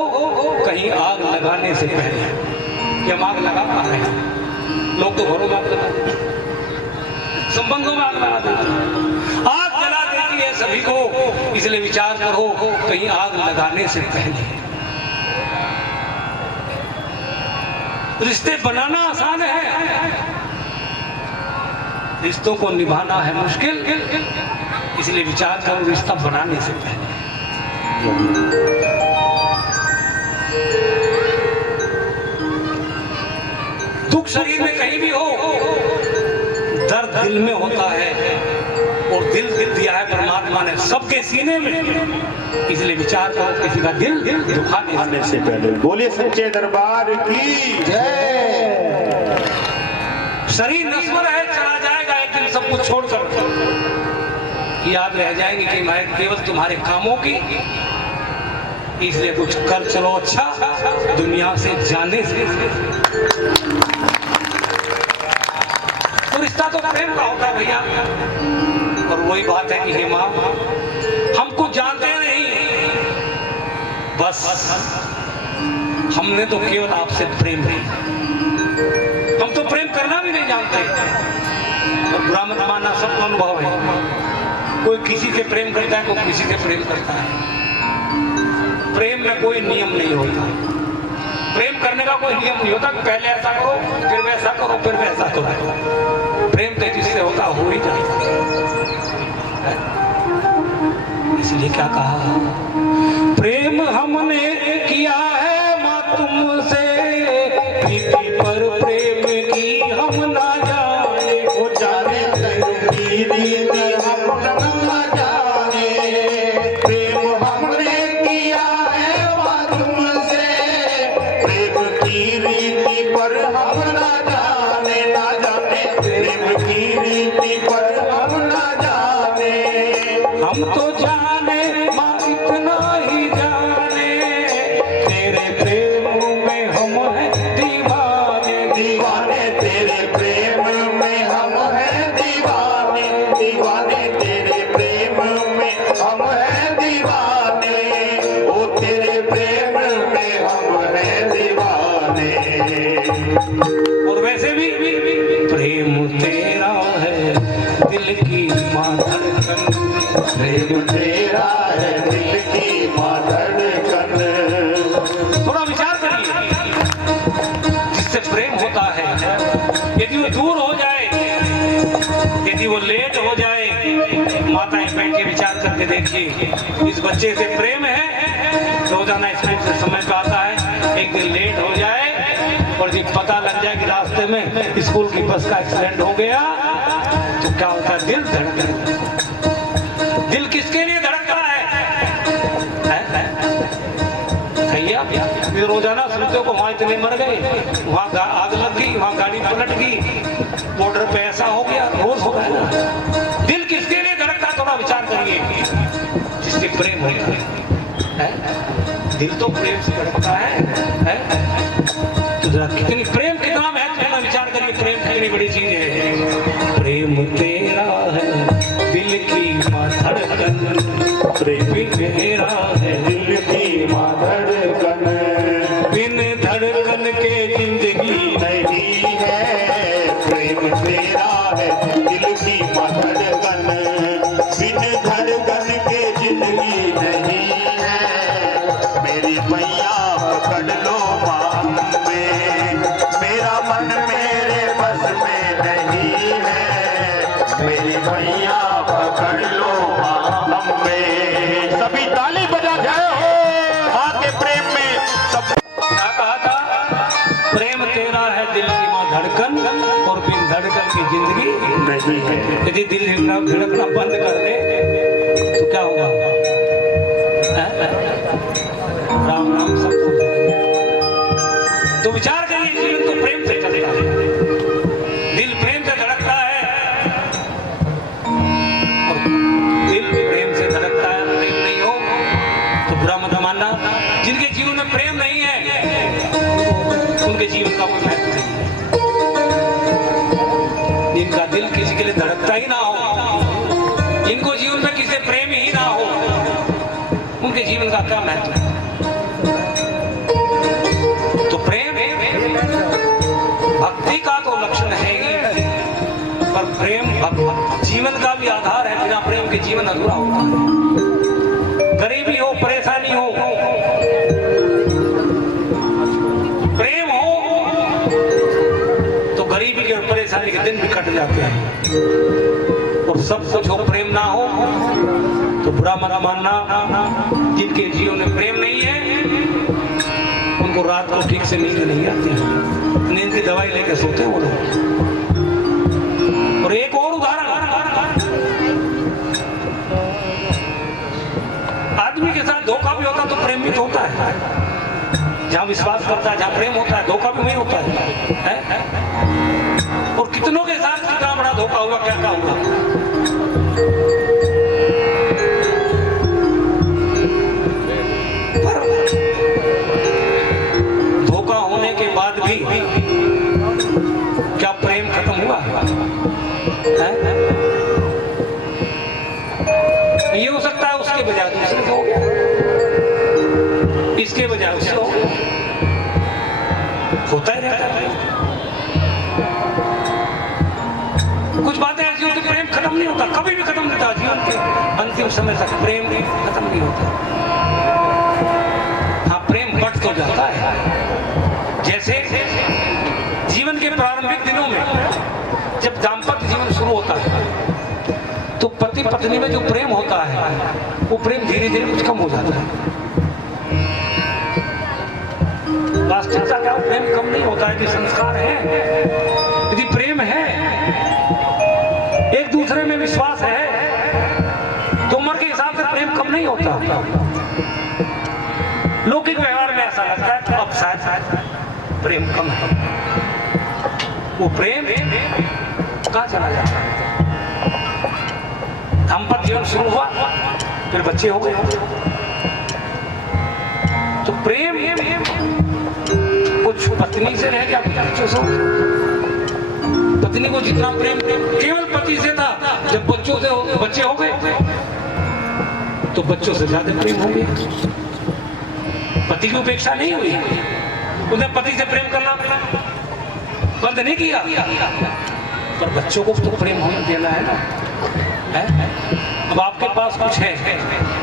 कहीं आग लगाने से पहले। कि हम आग लगा पा रहे हैं, लोग तो घरों में आग लगाते हैं, संबंधों में आग लगा देते हैं, आग जला देती है सभी को, इसलिए विचार करो कहीं आग लगाने से पहले। रिश्ते बनाना आसान है, रिश्तों को निभाना है मुश्किल, इसलिए विचार करो रिश्ता बनाने से पहले। दुख शरीर में कहीं भी हो, दर्द दिल में होता है, और दिल दिया है परमात्मा ने सबके सीने में, इसलिए विचार करो किसी का दिल दुखाने से पहले। बोलिए सच्चे दरबार की जय। शरीर नश्वर है, चला जाएगा एक दिन सब कुछ छोड़कर, याद रह जाएंगे कि मैं केवल तुम्हारे कामों की, इसलिए कुछ कर चलो अच्छा दुनिया से जाने से। तो रिश्ता तो प्रेम का होता है भैया, और वही बात है कि हे माँ हमको जानते नहीं, बस हमने तो केवल आपसे प्रेम किया, हम तो प्रेम करना भी नहीं जानते, और बुरा मत मानना सबको अनुभव है, कोई किसी से प्रेम करता है, कोई किसी से प्रेम करता है। प्रेम में कोई नियम नहीं होता, प्रेम करने का कोई नियम नहीं होता, पहले ऐसा करो फिर वैसा करो फिर वैसा करो। प्रेम तो जिससे होता हो ही जाता है। इसलिए क्या कहा, प्रेम हमने किया है माँ तुमसे, प्रीति पर प्रेम की हम ना जाने, वो जाने तेरी रीति हम ना जाने। प्रेम हमने किया है माँ तुमसे, प्रेम की रीति पर हम ना जाने, ना जाने। प्रेम की रीति पर हम ना जाने। हम तो जाने माँ इतना ही जाने, तेरे प्रेम में हम हैं दीवाने, दीवाने तेरे प्रेम में हम हैं दीवाने, दीवाने तेरे प्रेम में हम हैं दीवाने, ओ तेरे प्रेम में हम हैं दीवाने। और वैसे भी प्रेम तेरा है दिल की माँ धड़कन, प्रेम तेरा है दिल की माँ धड़कन। थोड़ा विचार करिए, जिससे प्रेम होता है, यदि वो दूर हो जाए, यदि वो लेट हो जाए, माताएं बैठ के विचार करके देखिए, इस बच्चे से प्रेम है, रोजाना स्कूल से समय पे आता है, एक दिन लेट हो जाए और जब पता लग जाए कि रास्ते में स्कूल की बस का एक्सीडेंट हो गया, तो क्या होता है, दिल धड़कता है। दिल किसके लिए धड़कता है? भैया ये रोजाना सुनते हो, वहां इतने मर गए, वहां आग लग गई, वहां गाड़ी पलट गई, बॉर्डर पे ऐसा हो गया, रोज हो गया ना। दिल किसके लिए धड़कता है? थोड़ा विचार करिए, जिससे प्रेम होता है। दिल तो प्रेम से धड़कता है? तो जरा कितनी प्रेम कितना महत्वपूर्ण, विचार करिए, प्रेम कितनी बड़ी चीज है। प्रेम तेरा है दिल की माँ धड़कन, प्रेम तेरा है दिल की माँ धड़कन, बिन धड़कन के जिंदगी नहीं है। प्रेम तेरा है दिल की माँ धड़कन, बिन धड़कन के जिंदगी नहीं है। मेरी मैया पकड़ लो माँ में, मेरा मन मेरे बस में नहीं है। मेरी मैया पकड़ लो माँ में। सभी ताली बजा जाए हो माँ के प्रेम में। सब क्या कहा था? प्रेम तेरा है दिल की माँ धड़कन, और बिन धड़कन की जिंदगी नहीं है। यदि दिल धड़कना बंद कर दे तो क्या होगा? राम राम सब हो जाएगा। तो विचार करिए, जीवन तो प्रेम से चलता है, दिल प्रेम से धड़कता है, और दिल प्रेम से धड़कता है, प्रेम नहीं हो तो बुरा मत मानना। जिनके जीवन में प्रेम नहीं है, उनके जीवन का कोई महत्व नहीं है। जिनका दिल किसी के लिए धड़कता ही ना हो, जिनको जीवन में किसी से प्रेम ही ना हो, उनके जीवन का क्या महत्व है? तो प्रेम भक्ति का तो लक्षण है ही, पर प्रेम जीवन का भी आधार है। बिना प्रेम के जीवन अधूरा होता है। गरीबी हो, परेशानी हो, प्रेम हो तो गरीबी के और परेशानी के के दिन भी कट जाते हैं। और सब कुछ हो प्रेम ना हो तो बुरा मत मानना। जिनके जीवन में प्रेम नहीं है उनको रात को ठीक से नींद नहीं आती है, नींद की दवाई लेके सोते हैं वो लोग। और एक और उदाहरण, आदमी के साथ धोखा भी होता तो प्रेम भी तो होता है। जहां विश्वास करता है, जहां प्रेम होता है, धोखा भी वही होता है? और कितनों के साथ कितना बड़ा धोखा हुआ, क्या क्या हुआ। पर धोखा होने के बाद भी क्या प्रेम खत्म हुआ है? ये हो सकता है उसके बजाय दूसरे को हो गया, इसके बजाय उससे हो गया, होता ही रहता है। कुछ बातें ऐसी होती, प्रेम खत्म नहीं होता, कभी भी खत्म नहीं होता। जीवन के अंतिम समय तक प्रेम खत्म नहीं होता। हाँ, प्रेम बढ़ तो जाता है। जैसे जीवन के प्रारंभिक दिनों में जब दाम्पत्य जीवन शुरू होता है तो पति पत्नी में जो प्रेम होता है वो प्रेम धीरे धीरे कुछ कम हो जाता है। वास्तविकता क्या, प्रेम कम नहीं होता है। यदि संस्कार है, यदि प्रेम है, एक दूसरे में विश्वास है तो उम्र के हिसाब से प्रेम कम नहीं होता। लौकिक व्यवहार में ऐसा लगता है कि अब शायद प्रेम कम है। वो प्रेम कहाँ चला जाता है? दाम्पत्य जीवन शुरू हुआ, फिर बच्चे हो गए, तो प्रेम कुछ पत्नी से रह गया, कुछ बच्चों से। पत्नी को जितना प्रेम केवल पति से था, जब बच्चों से बच्चे हो गए तो बच्चों से ज्यादा प्रेम हो गया। पति की उपेक्षा नहीं हुई, उसने पति से प्रेम करना बंद नहीं किया, पर बच्चों को तो प्रेम होने देना है ना। अब आपके पास कुछ है,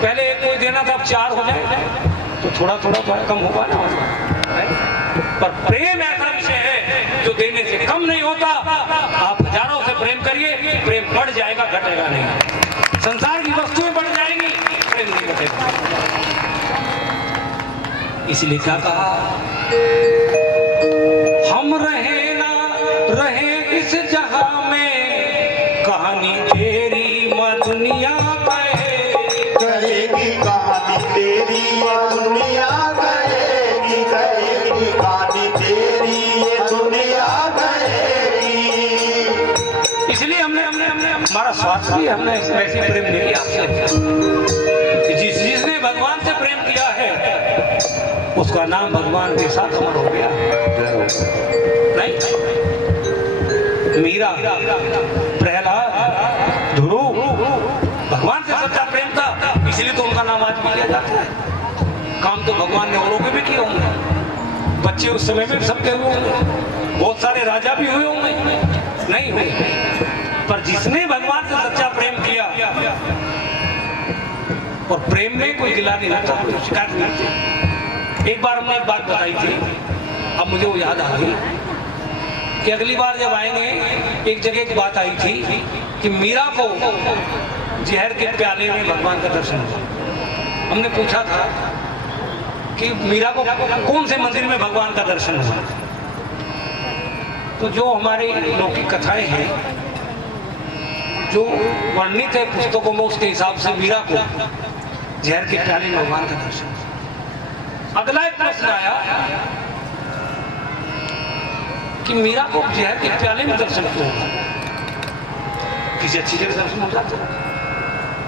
पहले एक कोई देना था, अब 4 हो जाए तो थोड़ा थोड़ा कम होगा ना। पर प्रेम ऐसा विषय है जो देने से कम नहीं होता। आप हजारों से प्रेम करिए, प्रेम बढ़ जाएगा, घटेगा नहीं। संसार की वस्तुएं बढ़ जाएंगी, प्रेम नहीं घटेगा। इसलिए क्या कहा, हम रहे ना रहे इस जहां में, कहानी तेरी दुनिया कहेगी, कहानी तेरी दुनिया कहेगी, कहेगी कहानी तेरी ये दुनिया कहेगी। इसलिए हमने हमारा स्वार्थ भी हमने ऐसे प्रेम नहीं किया आपसे। जिसने भगवान से प्रेम किया है उसका नाम भगवान के साथ अमर हो गया। नहीं, मीरा, प्रहलाद, ध्रुव, भगवान से सच्चा प्रेम था, इसलिए तो उनका नाम आज भी लिया जाता है। काम तो भगवान ने औरों के भी किए होंगे, बच्चे उस समय में सबके हुए होंगे, बहुत सारे राजा भी हुए होंगे, नहीं हुए, पर जिसने भगवान से सच्चा प्रेम किया, और प्रेम में कोई गिला नहीं होता, कोई शिकायत नहीं होती। एक बार हमने एक बात बताई थी, अब मुझे वो याद आ गई कि अगली बार जब आएंगे, एक जगह एक बात आई थी कि मीरा को जहर के प्याले में भगवान का दर्शन हुआ। हमने पूछा था कि मीरा को कौन से मंदिर में भगवान का दर्शन हुआ। तो जो हमारी लौकिक कथाएं हैं, जो वर्णित है पुस्तकों में, उसके हिसाब से मीरा को जहर के प्याले में भगवान का दर्शन हुआ। अगला एक प्रश्न आया कि मीरा को जहर के प्याले में दर्शन क्यों होगा? किसी अच्छी जगह दर्शन हो जाता,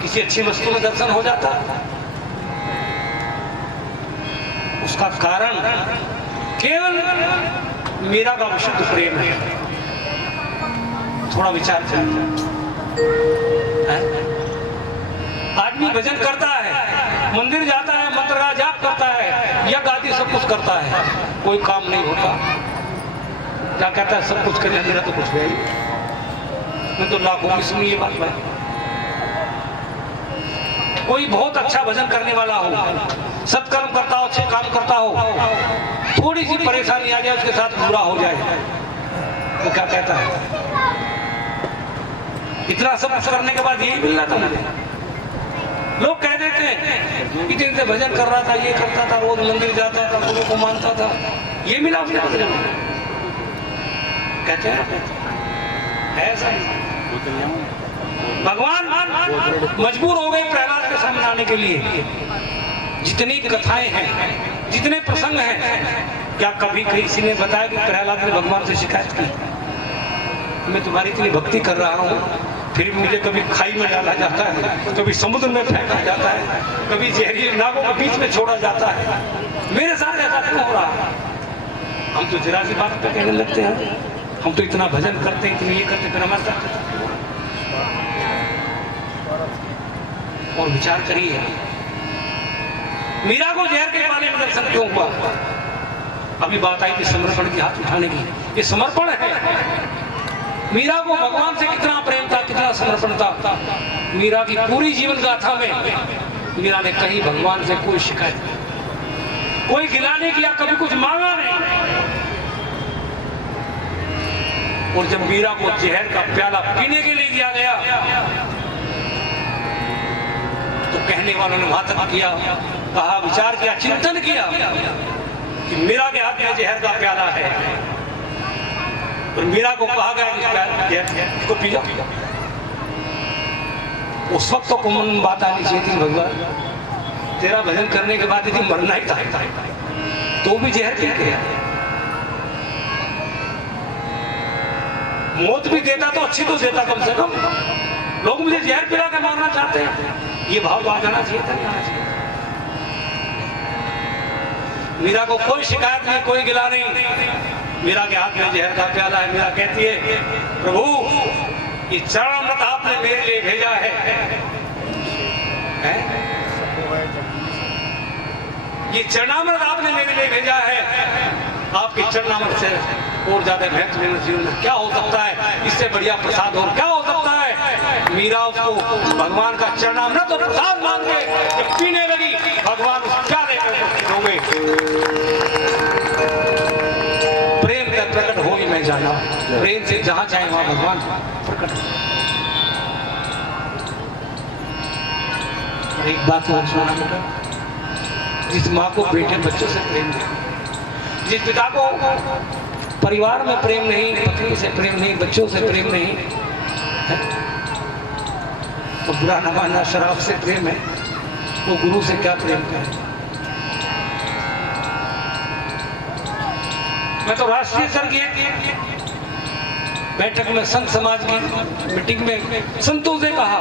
किसी अच्छी वस्तु में दर्शन हो जाता। उसका कारण केवल मीरा का विशुद्ध प्रेम है। थोड़ा विचार है? आदमी भजन करता है, मंदिर जाता है, मंत्र का जाप करता है, यज्ञ आदि सब कुछ करता है, कोई काम नहीं होता। क्या कहता है, सब कुछ करने मेरा तो कुछ है ही। मैं तो लाखों की सुनी ये बात भाई। कोई बहुत अच्छा भजन करने वाला हो, सत्कर्म करता हो, अच्छे काम करता हो, थोड़ी सी परेशानी आ जाए उसके साथ बुरा हो जाए, तो क्या कहता है, इतना सब कुछ करने के बाद यही मिल रहा था मुझे। लोग कह देते हैं कि दिन से भजन कर रहा था, ये करता था, रोज मंदिर जाता था, गुरु को मानता था, ये मिला उसके बदले में। कहते हैं ऐसा ही भगवान मजबूर हो गए प्रहलाद के सामने आने के लिए। जितनी कथाएं हैं, जितने प्रसंग हैं, क्या कभी किसी ने बताया कि प्रहलाद ने भगवान से शिकायत की मैं तुम्हारी इतनी भक्ति कर रहा हूँ, फिर मुझे कभी खाई में डाला जाता है, कभी समुद्र में फेंका जाता है, कभी जहरीले नागों के बीच में छोड़ा जाता है, मेरे साथ ऐसा क्यों हो रहा है? हम तो जरा सी बात पे कहने लगते हैं, हम तो इतना भजन करते हैं, इतनी ये करते, फिर हमारे साथ और विचार करिए मीरा को जहर के पानी में दर्शन क्यों हुआ? अभी बात आई थी समर्पण की, हाथ उठाने की, ये समर्पण है। मीरा को भगवान से कितना प्रेम था, कितना समर्पण था। मीरा की पूरी जीवन गाथा में मीरा ने कहीं भगवान से कोई शिकायत नहीं, कोई गिला नहीं किया, कभी कुछ मांगा नहीं। और जब मीरा को जहर का प्याला पीने के लिए दिया गया तो कहने वालों ने वहां तक किया, कहा, विचार किया, चिंतन किया कि मीरा के हाथ में जहर का प्याला है। और मीरा को कहा गया कि इसको पी जाओ। उस वक्त तो कॉमन बात आनी चाहिए थी, भगवान तेरा भजन करने के बाद यदि मरना ही था तो भी जहर पी गया। मौत भी देता तो अच्छी तो देता कम से कम। लोग मुझे जहर पिला के मारना चाहते हैं, ये भाव आ जाना चाहिए था, नहीं आना चाहिए। मीरा को कोई शिकायत नहीं, कोई गिला नहीं। मीरा के हाथ में जहर का प्याला है। मीरा कहती है, प्रभु ये चरणामृत आपने मेरे लिए भेजा है? ये चरणामृत आपने मेरे लिए भेजा है। आपके चरणामृत से और ज्यादा महत्व मेरे जीवन में क्या हो सकता है? इससे बढ़िया प्रसाद और क्या हो सकता है? मीरा उसको भगवान का चरणामृत और प्रसाद मान के जब पीने लगी, भगवान क्या देकर हो गए? प्रेम का प्रकट हो ही मैं जाना, प्रेम से जहां चाहे वहां भगवान प्रकट। एक बात और सुना बेटा, जिस माँ को बेटे बच्चों से प्रेम नहीं, जिस पिता को परिवार में प्रेम नहीं, पत्नी से प्रेम नहीं, बच्चों से प्रेम नहीं है, तो बुरा न मानना, शराब से प्रेम है, वो गुरु से क्या प्रेम करे? मैं तो राष्ट्रीय स्तर की बैठक में संत समाज की मीटिंग में संतों से कहा,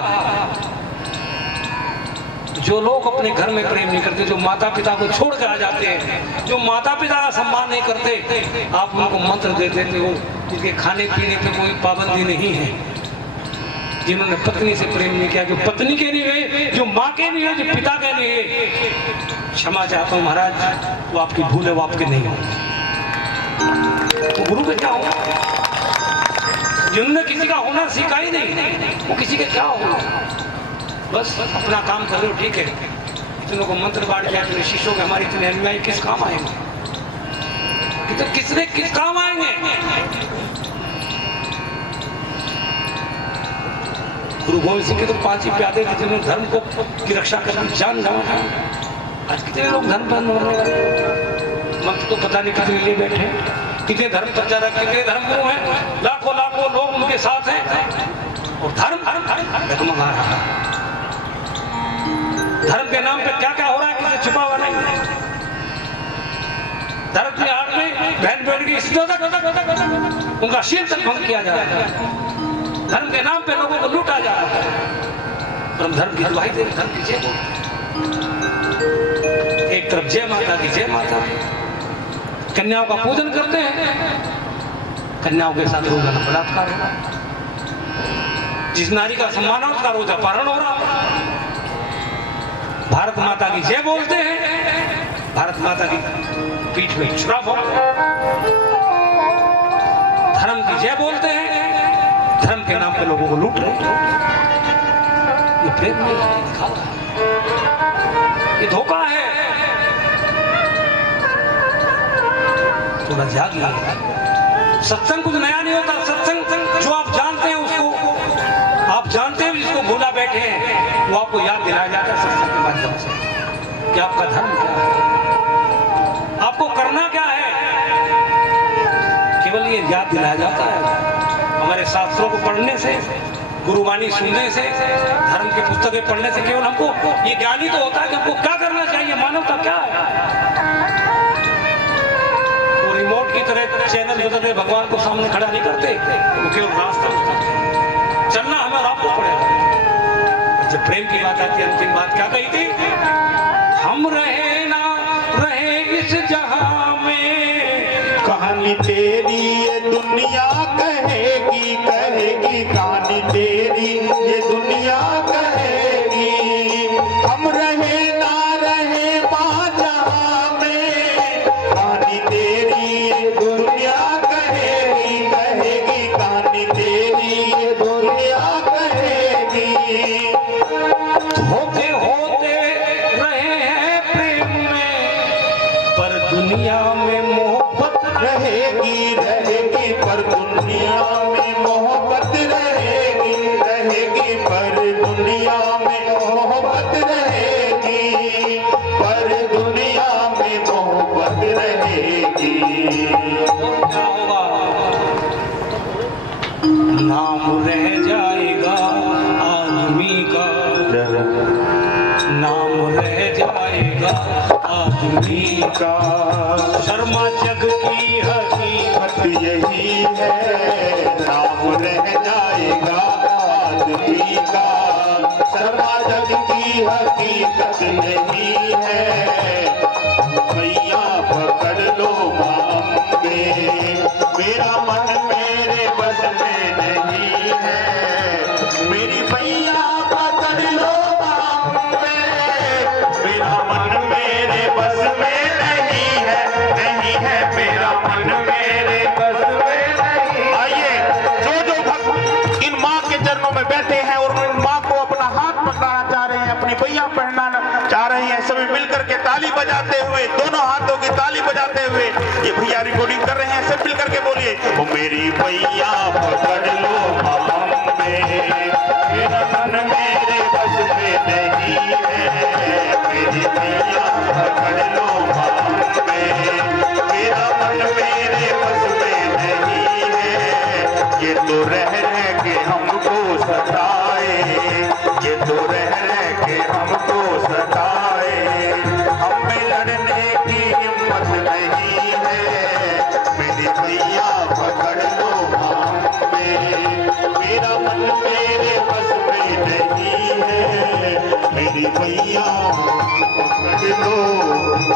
जो लोग अपने घर में प्रेम नहीं करते, जो माता पिता को छोड़ कर आ जाते हैं, जो माता पिता का सम्मान नहीं करते, आप उनको मंत्र दे देते हो, जिनके खाने पीने पे कोई पाबंदी नहीं है, जिन्होंने पत्नी से प्रेम नहीं किया, जो पत्नी के लिए, जो माँ के लिए, जो पिता के लिए, क्षमा चाहता हूँ महाराज, वो आपकी भूल है, वो आपके नहीं होगी। वो गुरु के क्या होगा? जिन्होंने किसी का हुनर सीखा ही नहीं, वो किसी के क्या होगा? बस अपना काम कर लो, ठीक है। इतनों को मंत्र बांट के अपने शिष्यों के हमारी इतने अनुयायी किस काम आएंगे? किसने किस काम आएंगे? गुरु गोविंद सिंह के तो 5 ही प्यादे थे जिन्होंने धर्म को की रक्षा करने जान गंवा। आज कितने लोग धर्म पर मरने वाले, मंत्र तो पता नहीं कितने लिए बैठे, कितने धर्म प्रचारक, कितने धर्म गुरु हैं, लाखों लाखों लोग उनके साथ हैं, और धर्म डगमगा रहा है। धर्म के नाम पे क्या क्या हो रहा है, किसी छुपा हुआ नहीं। धर्म के हाथ में बहन बेटी की उनका शील तक भंग किया जा रहा है। धर्म के नाम पे लोगों को लूटा जा रहा है। और धर्म की दुहाई दे, धर्म की जय बोल। एक तरफ जय माता की जय माता, कन्याओं का पूजन करते हैं, कन्याओं के साथ रोजाना बलात्कार हो रहा है। जिस नारी का सम्मान है उसका रोज अपहरण हो रहा है। भारत माता की जय बोलते हैं, भारत माता की पीठ में छुरा फोड़ते हैं। धर्म की जय बोलते हैं, धर्म के नाम पे लोगों को लूट रहे हैं। ये प्रेम नहीं है, दिखावा है, ये धोखा है। थोड़ा जागिए। सत्संग कुछ नया नहीं होता। सत्संग जो आप जानते हैं उसको आप वो आपको याद दिलाया जाता है सत्संग के माध्यम से कि आपका धर्म क्या है, आपको करना क्या है। केवल ये याद दिलाया जाता है। हमारे शास्त्रों को पढ़ने से, गुरुवाणी सुनने से, धर्म की पुस्तकें पढ़ने से केवल हमको ये ज्ञान ही तो होता है कि हमको क्या करना चाहिए, मानवता क्या है। वो रिमोट की तरह चैनल बदलते भगवान को सामने खड़ा नहीं करते, वो केवल रास्ता बताते हैं। चलना हमें और आपको पड़ेगा। जब प्रेम की बात आती है, अंतिम बात क्या कही थी? हम रहे ना रहे इस जहां में, कहानी तेरी ये दुनिया कहेगी, कहेगी कहानी तेरी ये दुनिया कहेगी। हम रहे ना रहे जहां में, कहानी तेरी ये दुनिया कहेगी, कहेगी कहानी तेरी ये दुनिया कहेगी। धोखे होते रहे हैं प्रेम में, पर दुनिया में मोहब्बत रहेगी, रहेगी पर दुनिया में मोहब्बत रहेगी, रहेगी पर दुनिया में मोहब्बत रहेगी, पर दुनिया में मोहब्बत रहेगी। क्या होगा? नाम रह जाएगा आदमी का, नाम रह जाएगा आदमी का। शर्मा जग की हकीकत यही है, नाम रह जाएगा आदमी का। शर्मा जग की हकीकत यही है, भैया पकड़ लो मांगे, मेरा मन मेरे बस में नहीं है। मेरी भैया पकड़ लो मांगे, मेरा मन मेरे बस में नहीं है, नहीं है मेरा मन मेरे बस में नहीं। आइए, जो भक्त इन माँ के चरणों में बैठे हैं और इन माँ को अपना हाथ पकड़ाना चाह रहे हैं, अपनी भैया पहनाना चाह रहे हैं, सभी मिलकर के ताली बजाते हुए, दोनों हाथों की ताली बजाते हुए ये भैया रिकॉर्डिंग कर रहे हैं। सब मिलकर के बोलिए, ओ मेरी भैया पकड़ लो मांगे, मेरा मन मेरे बस में नहीं है। मेरी भैया पकड़ लो मांगे, मेरा मन मेरे बस में नहीं है। ये तो रह के हमको सताए, ये तो रह के हमको सताए, हमें लड़ने की हिम्मत नहीं है। मेरी भैया पकड़ लो मांगे, मेरा मन मेरे बस में नहीं है। मेरी भैया पकड़ लो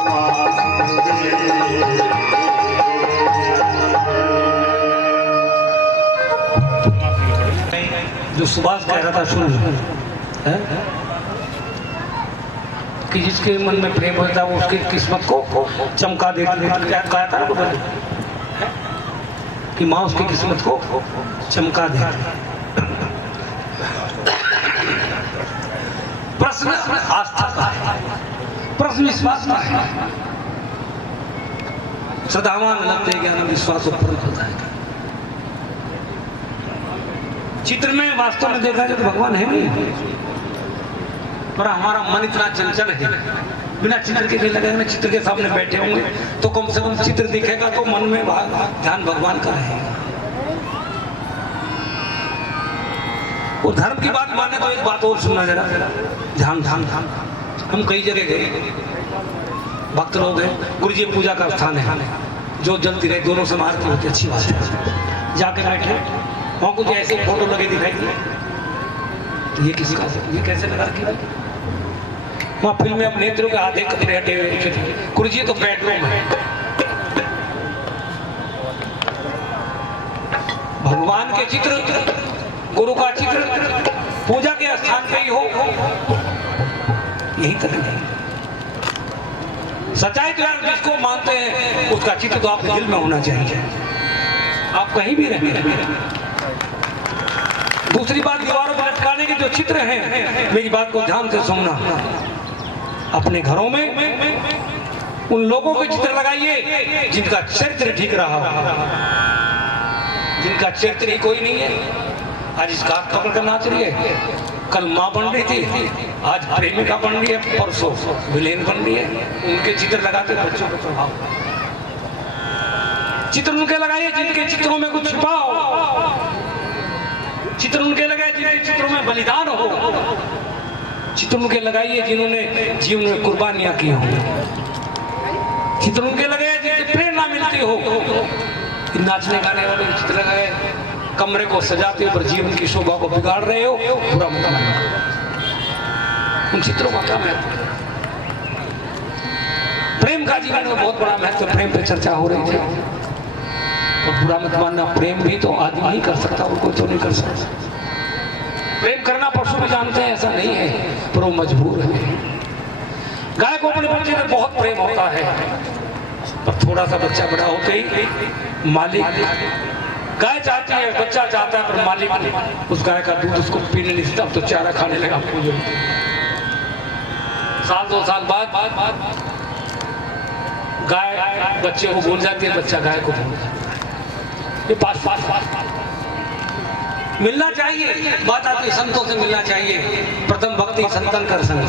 मांगे। जो सुभाष कह रहा था सुन है? कि जिसके मन में प्रेम होता है वो उसकी किस्मत को चमका देती है। क्या कहा था ना वो बने? कि माँ उसकी किस्मत को चमका देती है। प्रश्न आस्था का है, प्रश्न विश्वास का है। श्रद्धावान लगते ज्ञान विश्वास ऊपर होता है। चित्र में वास्तव में देखा जाए तो भगवान है नहीं, पर हमारा मन इतना चंचल है, बिना चित्र के लगेगा ना, चित्र के सामने बैठे होंगे तो कम से कम चित्र दिखेगा तो मन में ध्यान भगवान का रहेगा। वो धर्म की बात माने तो एक बात और सुनना जरा, ध्यान ध्यान ध्यान। हम कई जगह गए, भक्त लोग हैं, गुरु जी पूजा का स्थान है, जो जलती रहे दोनों से मारती होती, अच्छी बात है। जाके बैठे वहाँ कुछ ऐसे फोटो लगे दिखाई दिए, तो ये किसी का, ये कैसे लगा कि वहाँ फिल्म में अपने नेत्रों के आधे कपड़े हटे हुए थे। गुरु जी तो बेडरूम है, भगवान के चित्र, गुरु का चित्र पूजा के स्थान पे ही हो, यही करना है। सच्चाई तो यार जिसको मानते हैं उसका चित्र तो आपके दिल में होना चाहिए, आप कहीं भी रहें। दूसरी बात, दीवारों पर लटकाने के जो चित्र हैं, मेरी बात को ध्यान से सुनना। अपने घरों में उन लोगों के चित्र लगाइए जिनका चरित्र ठीक रहा, जिनका चरित्र ही कोई नहीं है। आज इस घाट पकड़ कर नाच रही है, कल माँ बन रही थी, आज प्रेमिका बन रही है, परसों विलेन बन रही है। उनके चित्र लगाते बच्चों को प्रभाव। चित्र उनके लगाइए जिनके चित्रों में कुछ छिपाओ, चित्र उनके लगाए जिनके चित्रों में बलिदान हो, चित्र उनके लगाइए जिन्होंने जीवन में कुर्बानियां की हो, चित्र उनके लगाए जिनसे प्रेरणा मिलती हो। नाचने गाने वाले चित्र लगाए कमरे को सजाते हो पर जीवन की शोभा को बिगाड़ रहे हो, बुरा मत मानो। उन चित्रों का क्या महत्व? प्रेम का जीवन में बहुत बड़ा महत्व, प्रेम पे चर्चा हो रही थी। और बुरा मत मानना, प्रेम भी तो आदमी ही कर सकता और कोई तो नहीं कर सकता। प्रेम करना पशु भी जानते हैं ऐसा नहीं है, पर वो मजबूर है। गाय को अपने बच्चे में बहुत प्रेम होता है, पर थोड़ा सा बच्चा बड़ा होते ही मालिक, गाय चाहती है, बच्चा चाहता है, पर मालिक उस गाय का दूध उसको पीने नहीं देता, तो चारा खाने लगा। साल 2 साल बाद गाय बच्चे को भूल जाती है, बच्चा गाय को भूल जाता है। ये पास मिलना चाहिए। बात आती है संतों से मिलना चाहिए। प्रथम भक्ति संतन कर संग,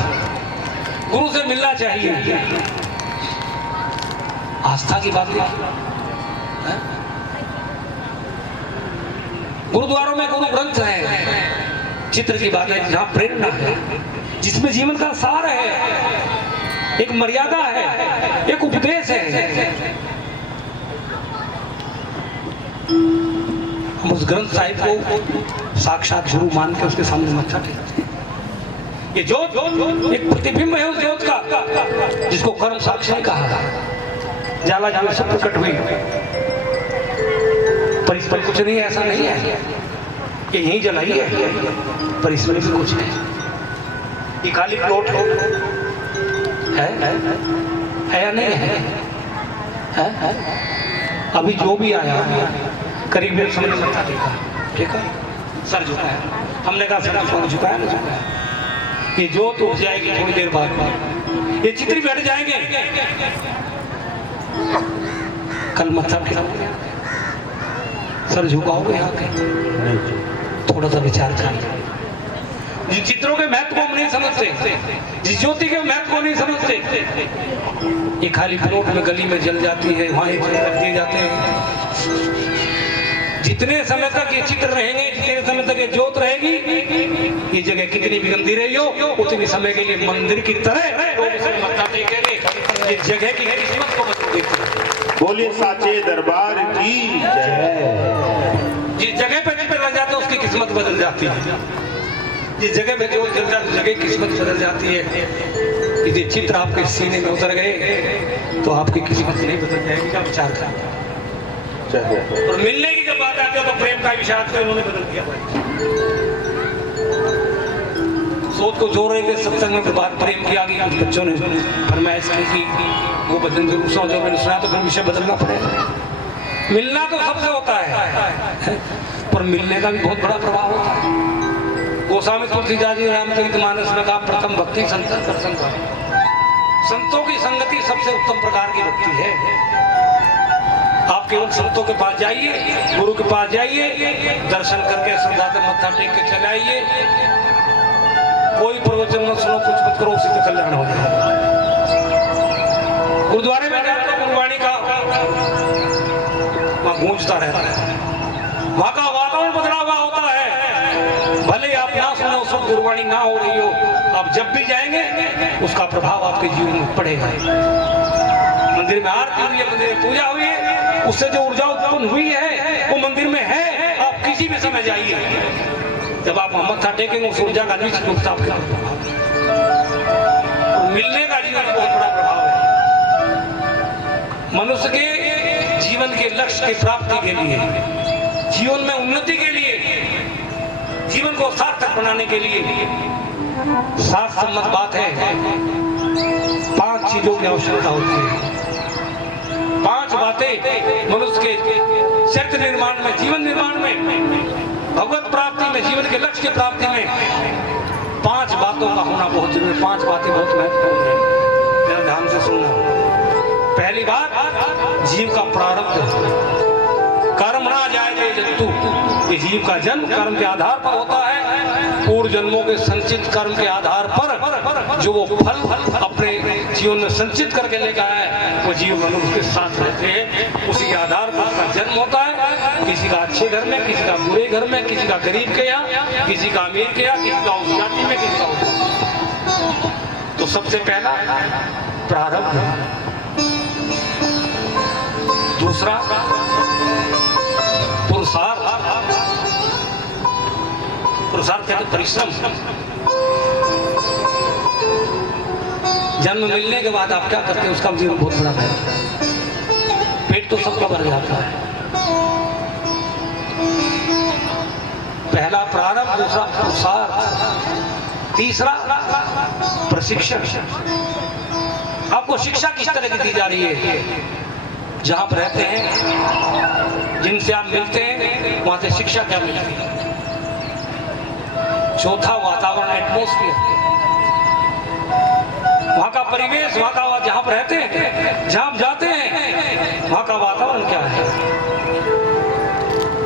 गुरु से मिलना चाहिए। आस्था की बात है। गुरुद्वारों में गुरु ग्रंथ है, चित्र की बात है जहाँ प्रेरणा है, जिसमें जीवन का सार है, एक मर्यादा है, एक उपदेश है। हम उस ग्रंथ साहिब को साक्षात गुरु मान के उसके सामने मत्था टेकते हैं। ये ज्योत एक प्रतिबिंब है उस ज्योत का, जिसको कर्म साक्षी कहा। जाला जाला सब प्रकट हुई, पर इस पर कुछ नहीं, ऐसा नहीं है। ये यही जलाई है, पर इसमें भी कुछ नहीं। ये काली प्लॉट है या नहीं है? अभी जो भी आया करीब एक समय मत्था टेका, ठीक है, सर झुकाया। हमने कहा सर झुकाया ना झुकाया। ये ज्योत उठ जाएगी थोड़ी देर बाद, ये चित्र भी हट जाएंगे। कल मत्था टेका, सर झुकाओगे आके? थोड़ा सा विचार करिए। जिन चित्रों के महत्व को हम नहीं समझते, जिस ज्योति के महत्व को नहीं समझते, ये खाली प्लॉट में गली में जल जाती है, वहां रख दिए जाते हैं। जितने समय तक ये चित्र रहेंगे, जितने समय तक ये ज्योत रहेगी, ये जगह कितनी भी गंदी रही हो, उतनी समय के लिए मंदिर की तरह मत्था टेकेंगे। ये जगह की किस्मत को बदल देती है। बोले साचे दरबार की जय। जिस जगह पे चित्र लग जाते उसकी किस्मत बदल जाती है। जिस जगह पे जो जल जाती जगह किस्मत बदल जाती है। यदि चित्र आपके सीने में उतर गए तो आपकी किस्मत नहीं बदल जाएगी। क्या विचार करें? और मिलने की जब बात आती है तो प्रेम का विचार तो उन्होंने बदल दिया भाई। सोच को जोड़ रहे थे सत्संग में, बात प्रेम की आ गई। कुछ बच्चों ने फरमाइश की वो भजन जरूर सुना, जो मैंने सुना तो फिर विषय बदलना पड़ेगा। मिलना तो सबसे होता है, पर मिलने का भी बहुत बड़ा प्रभाव होता है। गोस्वामी तुलसीदास जी रामचरितमानस में कहा, प्रथम भक्ति संतन कर संग। संतों की संगति सबसे उत्तम प्रकार की भक्ति है। आप केवल संतों के पास जाइए, गुरु के पास जाइए, दर्शन करके श्रद्धा से मत्था टेक के चले आइए। कोई प्रवचन न सुनो, कुछ मत करो, उसी से कल्याण हो जाएगा। गुरुद्वारे में जाते तो गुरुवाणी का वहां गूंजता रहता है, वहां का वातावरण बदला हुआ होता है। भले आप ना सुने उस वक्त गुरुवाणी ना हो रही हो, आप जब भी जाएंगे उसका प्रभाव आपके जीवन में पड़ेगा। मंदिर में आरती हुई है, मंदिर में पूजा हुई है, उससे जो ऊर्जा उत्पन्न हुई है वो मंदिर में है। आप किसी भी समय जाइए, जब आप मत्था टेकेंगे उस ऊर्जा का निश्चित रूप से आपके प्रभाव। मिलने का जीवन में बहुत बड़ा प्रभाव है। मनुष्य के जीवन के लक्ष्य की प्राप्ति के लिए, जीवन में उन्नति के लिए, जीवन को सार्थक बनाने के लिए शास्त्रसम्मत बात है, 5 चीजों की आवश्यकता होती है। 5 बातें मनुष्य के चरित्र निर्माण में, जीवन निर्माण में, भगवत प्राप्ति में, जीवन के लक्ष्य की प्राप्ति में 5 बातों का होना बहुत जरूरी है। 5 बातें बहुत महत्वपूर्ण है, जरा ध्यान से सुनना। पहली बात, जीव का प्रारब्ध। कर्म ना जाए जंतु, ये जीव का जन्म कर्म के आधार पर होता है। पूर्व जन्मों के संचित कर्म के आधार पर जो वो फल अपने जीवन में संचित करके लेकर आए, वो जीव मनुष्य उसके साथ रहते हैं। उसी के आधार पर उसका जन्म होता है, किसी का अच्छे घर में, किसी का बुरे घर में, किसी का गरीब के यहाँ, किसी का अमीर के यहाँ, किसी का उस जाति में, किसी का उस। तो सबसे पहला प्रारब्ध, दूसरा पुरुषार्थ। पुरुषार्थ कहते परिश्रम। जन्म मिलने के बाद आप क्या करते हैं, उसका जीवन बहुत बड़ा है। पेट तो सबका भर जाता है। पहला प्रारब्ध, दूसरा पुरुषार्थ, तीसरा प्रशिक्षण। आपको शिक्षा किस तरह की दी जा रही है? जहां पर रहते हैं, जिनसे आप मिलते हैं, वहां से शिक्षा क्या मिलती है? चौथा वातावरण, एटमोस्फियर, वहां का परिवेश, वहां का जहां पर रहते हैं, जहां आप जाते हैं, वहां का वातावरण क्या है?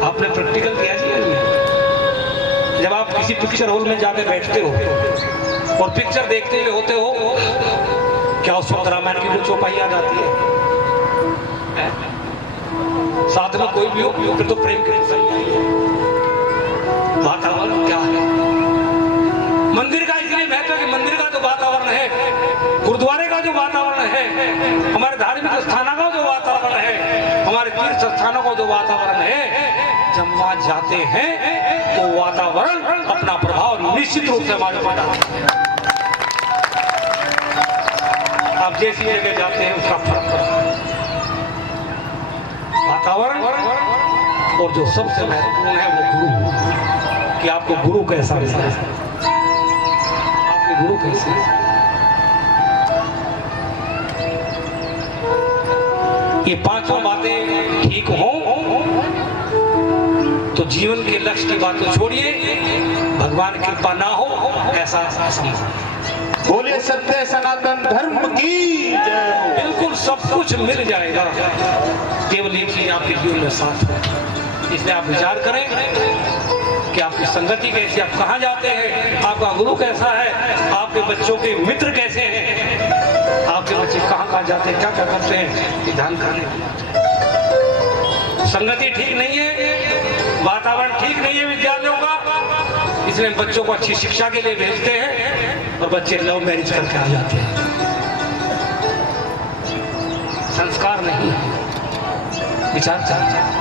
आपने प्रैक्टिकल किया जी? जब आप किसी पिक्चर हॉल में जाकर बैठते हो और पिक्चर देखते हुए होते हो, क्या उस वक्त रामायण की कुछ चौपाई याद आती है? साथ में कोई भी हो, फिर तो प्रेम के वातावरण क्या है? मंदिर का इसलिए महत्व है कि मंदिर का जो वातावरण है, गुरुद्वारे का जो वातावरण है, हमारे धार्मिक स्थानों का जो वातावरण है, हमारे तीर्थ स्थानों का जो वातावरण है, जब वहां जाते हैं तो वातावरण अपना प्रभाव निश्चित रूप से हमारे ऊपर डालता है। आप जैसी जगह जाते हैं उसका फर्क पड़ता है। वातावरण और जो सबसे महत्वपूर्ण है वो गुरु, कि आपको गुरु कैसा मिला है, आपके गुरु कैसे। ये पांचों बातें ठीक हों तो जीवन के लक्ष्य की बात तो छोड़िए, भगवान की कृपा ना हो ऐसा असंभव। बोले सत्य सनातन धर्म की जय। बिल्कुल सब कुछ मिल जाएगा, केवल एक चीज आपके जीवन में साथ हो। इसलिए आप विचार करें कि आपकी संगति कैसी, आप कहाँ जाते हैं, आपका गुरु कैसा है, आपके बच्चों के मित्र कैसे हैं, आपके बच्चे कहाँ कहाँ जाते हैं, क्या क्या करते हैं, ये ध्यान करने। संगति ठीक नहीं है, वातावरण ठीक नहीं है विद्यालयों का, इसलिए बच्चों को अच्छी शिक्षा के लिए भेजते हैं और बच्चे लव मैरिज करके आ जाते हैं। संस्कार नहीं है, विचार चाहिए।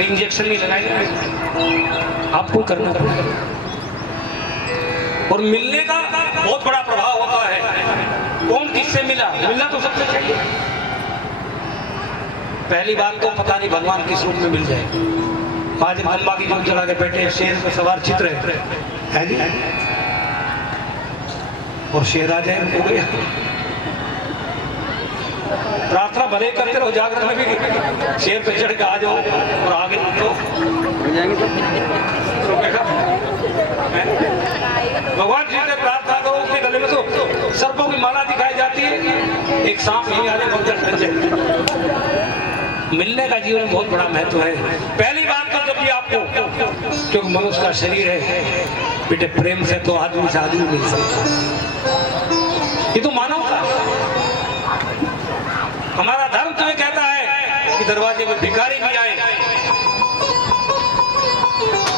इंजेक्शन नहीं लगाएंगे, आपको करना पड़ेगा। और मिलने का बहुत बड़ा प्रभाव होता है। कौन किससे मिला, मिलना तो सबसे चाहिए। पहली बात तो पता नहीं भगवान किस रूप में मिल जाए। आज ब्रह्मा की जोत जला के बैठे शेर पे सवार चित्र है जी, और शेर आ जाए हो गया। प्रार्थना भले करते रहो, जागरण में भी शेर पे चढ़ के आ जाओ और आगे तो भगवान जी से प्रार्थना करो, उसके गले में तो सर्पों की माला दिखाई जाती है, एक सांप यही आ जाए, भगवान बन जाए। मिलने का जीवन में बहुत बड़ा महत्व है। पहली बात तो जब भी आपको, क्योंकि मनुष्य का शरीर है बेटे, प्रेम से तो आदमी से आदमी मिल सकता है, ये तो मानवता। हमारा धर्म तुम्हें कहता है कि दरवाजे में भिखारी भी आए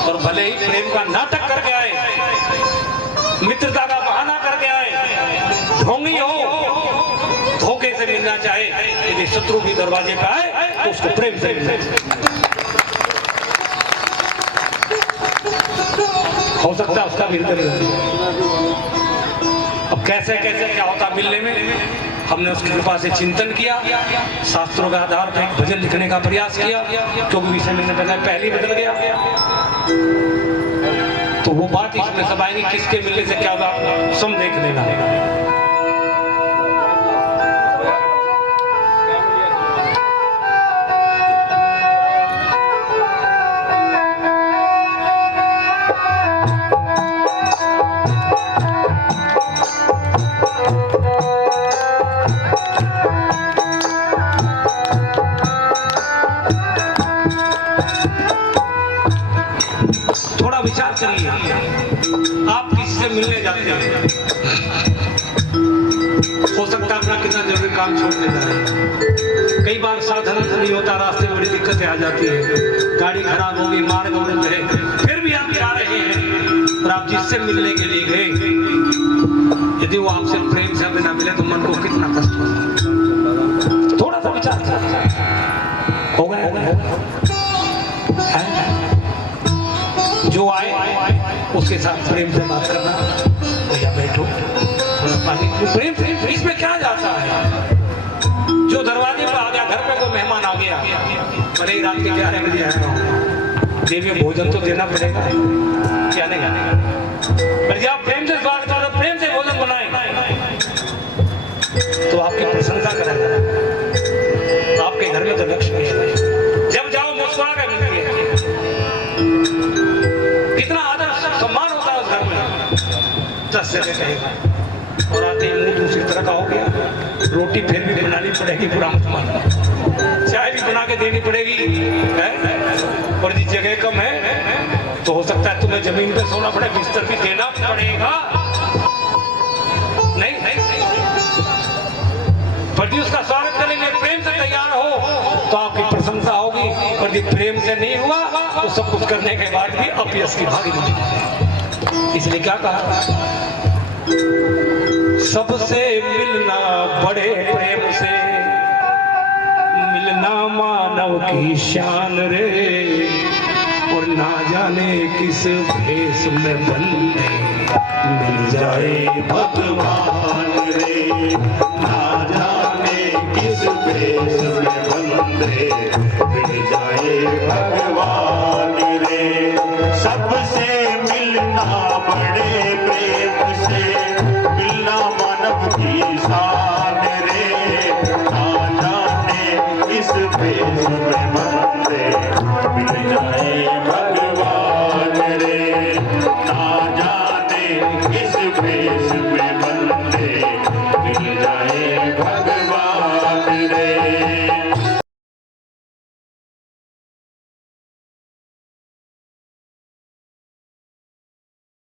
और भले ही प्रेम का नाटक करके आए, मित्रता का बहाना करके आए, ढोंगी हो, धोखे से मिलना चाहे, यदि शत्रु भी दरवाजे पे आए तो उसको प्रेम से मिलना चाहिए। हो सकता है उसका भी अब कैसे कैसे क्या होता मिलने में, हमने उसकी कृपा से चिंतन किया, शास्त्रों के आधार पर एक भजन लिखने का प्रयास किया, क्योंकि विषय मैंने पहले बदल गया, तो वो बात इसमें सब आएगी, किसके मिलने से क्या होगा सम देख लेना। थोड़ा आप किसी से मिलने जाते हैं, हो सकता है अपना कितना जरूरी काम छोड़ देता है। कई बार साधन नहीं होता, रास्ते में बड़ी दिक्कतें आ जाती है, गाड़ी खराब हो गई, मार्ग अवरुद्ध है, फिर भी आप जा रहे हैं और आप जिससे मिलने के लिए गए, यदि वो आपसे प्रेम से बिना मिले तो मन को कितना कष्ट होगा। थोड़ा सा विचार हो गया। जो आए उसके साथ प्रेम से बात करना, भैया बैठो थोड़ा पानी, प्रेम से इसमें क्या जाता है। जो दरवाजे पर आ गया, घर पे कोई मेहमान आ गया, अरे रात के 11 बजे आया हूँ, देवी भोजन तो देना पड़ेगा, क्या नहीं। पर जब आप प्रेम से बात करो, प्रेम से भोजन बनाए तो आपकी प्रशंसा करेगा, तो आपके घर में तो लक्ष्मी है। जब जाओ मुस्कुरा कर मिलती है, कितना आदर सम्मान होता है उस घर में, 10 से कहेगा। और आते ही मुंह दूसरी तरह का हो गया, रोटी फिर भी बनानी पड़ेगी, पूरा मत मानना, चाय भी बना के देनी पड़ेगी है? और जिस जगह कम है तो हो सकता है तुम्हें जमीन पे सोना पड़े, बिस्तर भी देना पड़ेगा। नहीं पर जी उसका स्वागत करने के लिए प्रेम से तैयार हो तो आपकी प्रशंसा होगी, और यदि प्रेम से नहीं हुआ तो सब कुछ करने के बाद भी अपयश की भागी नहीं। इसलिए क्या कहा, सबसे मिलना बड़े प्रेम से, मिलना मानव की शान रे, और ना जाने किस भेष में बंदे मिल जाए भगवान रे, ना जाने किस भेष में बंदे मिल जाए भगवान रे। सबसे मिलना बड़े प्रेम से, मिलना मानव की शान रे, ना जाने किस भेष में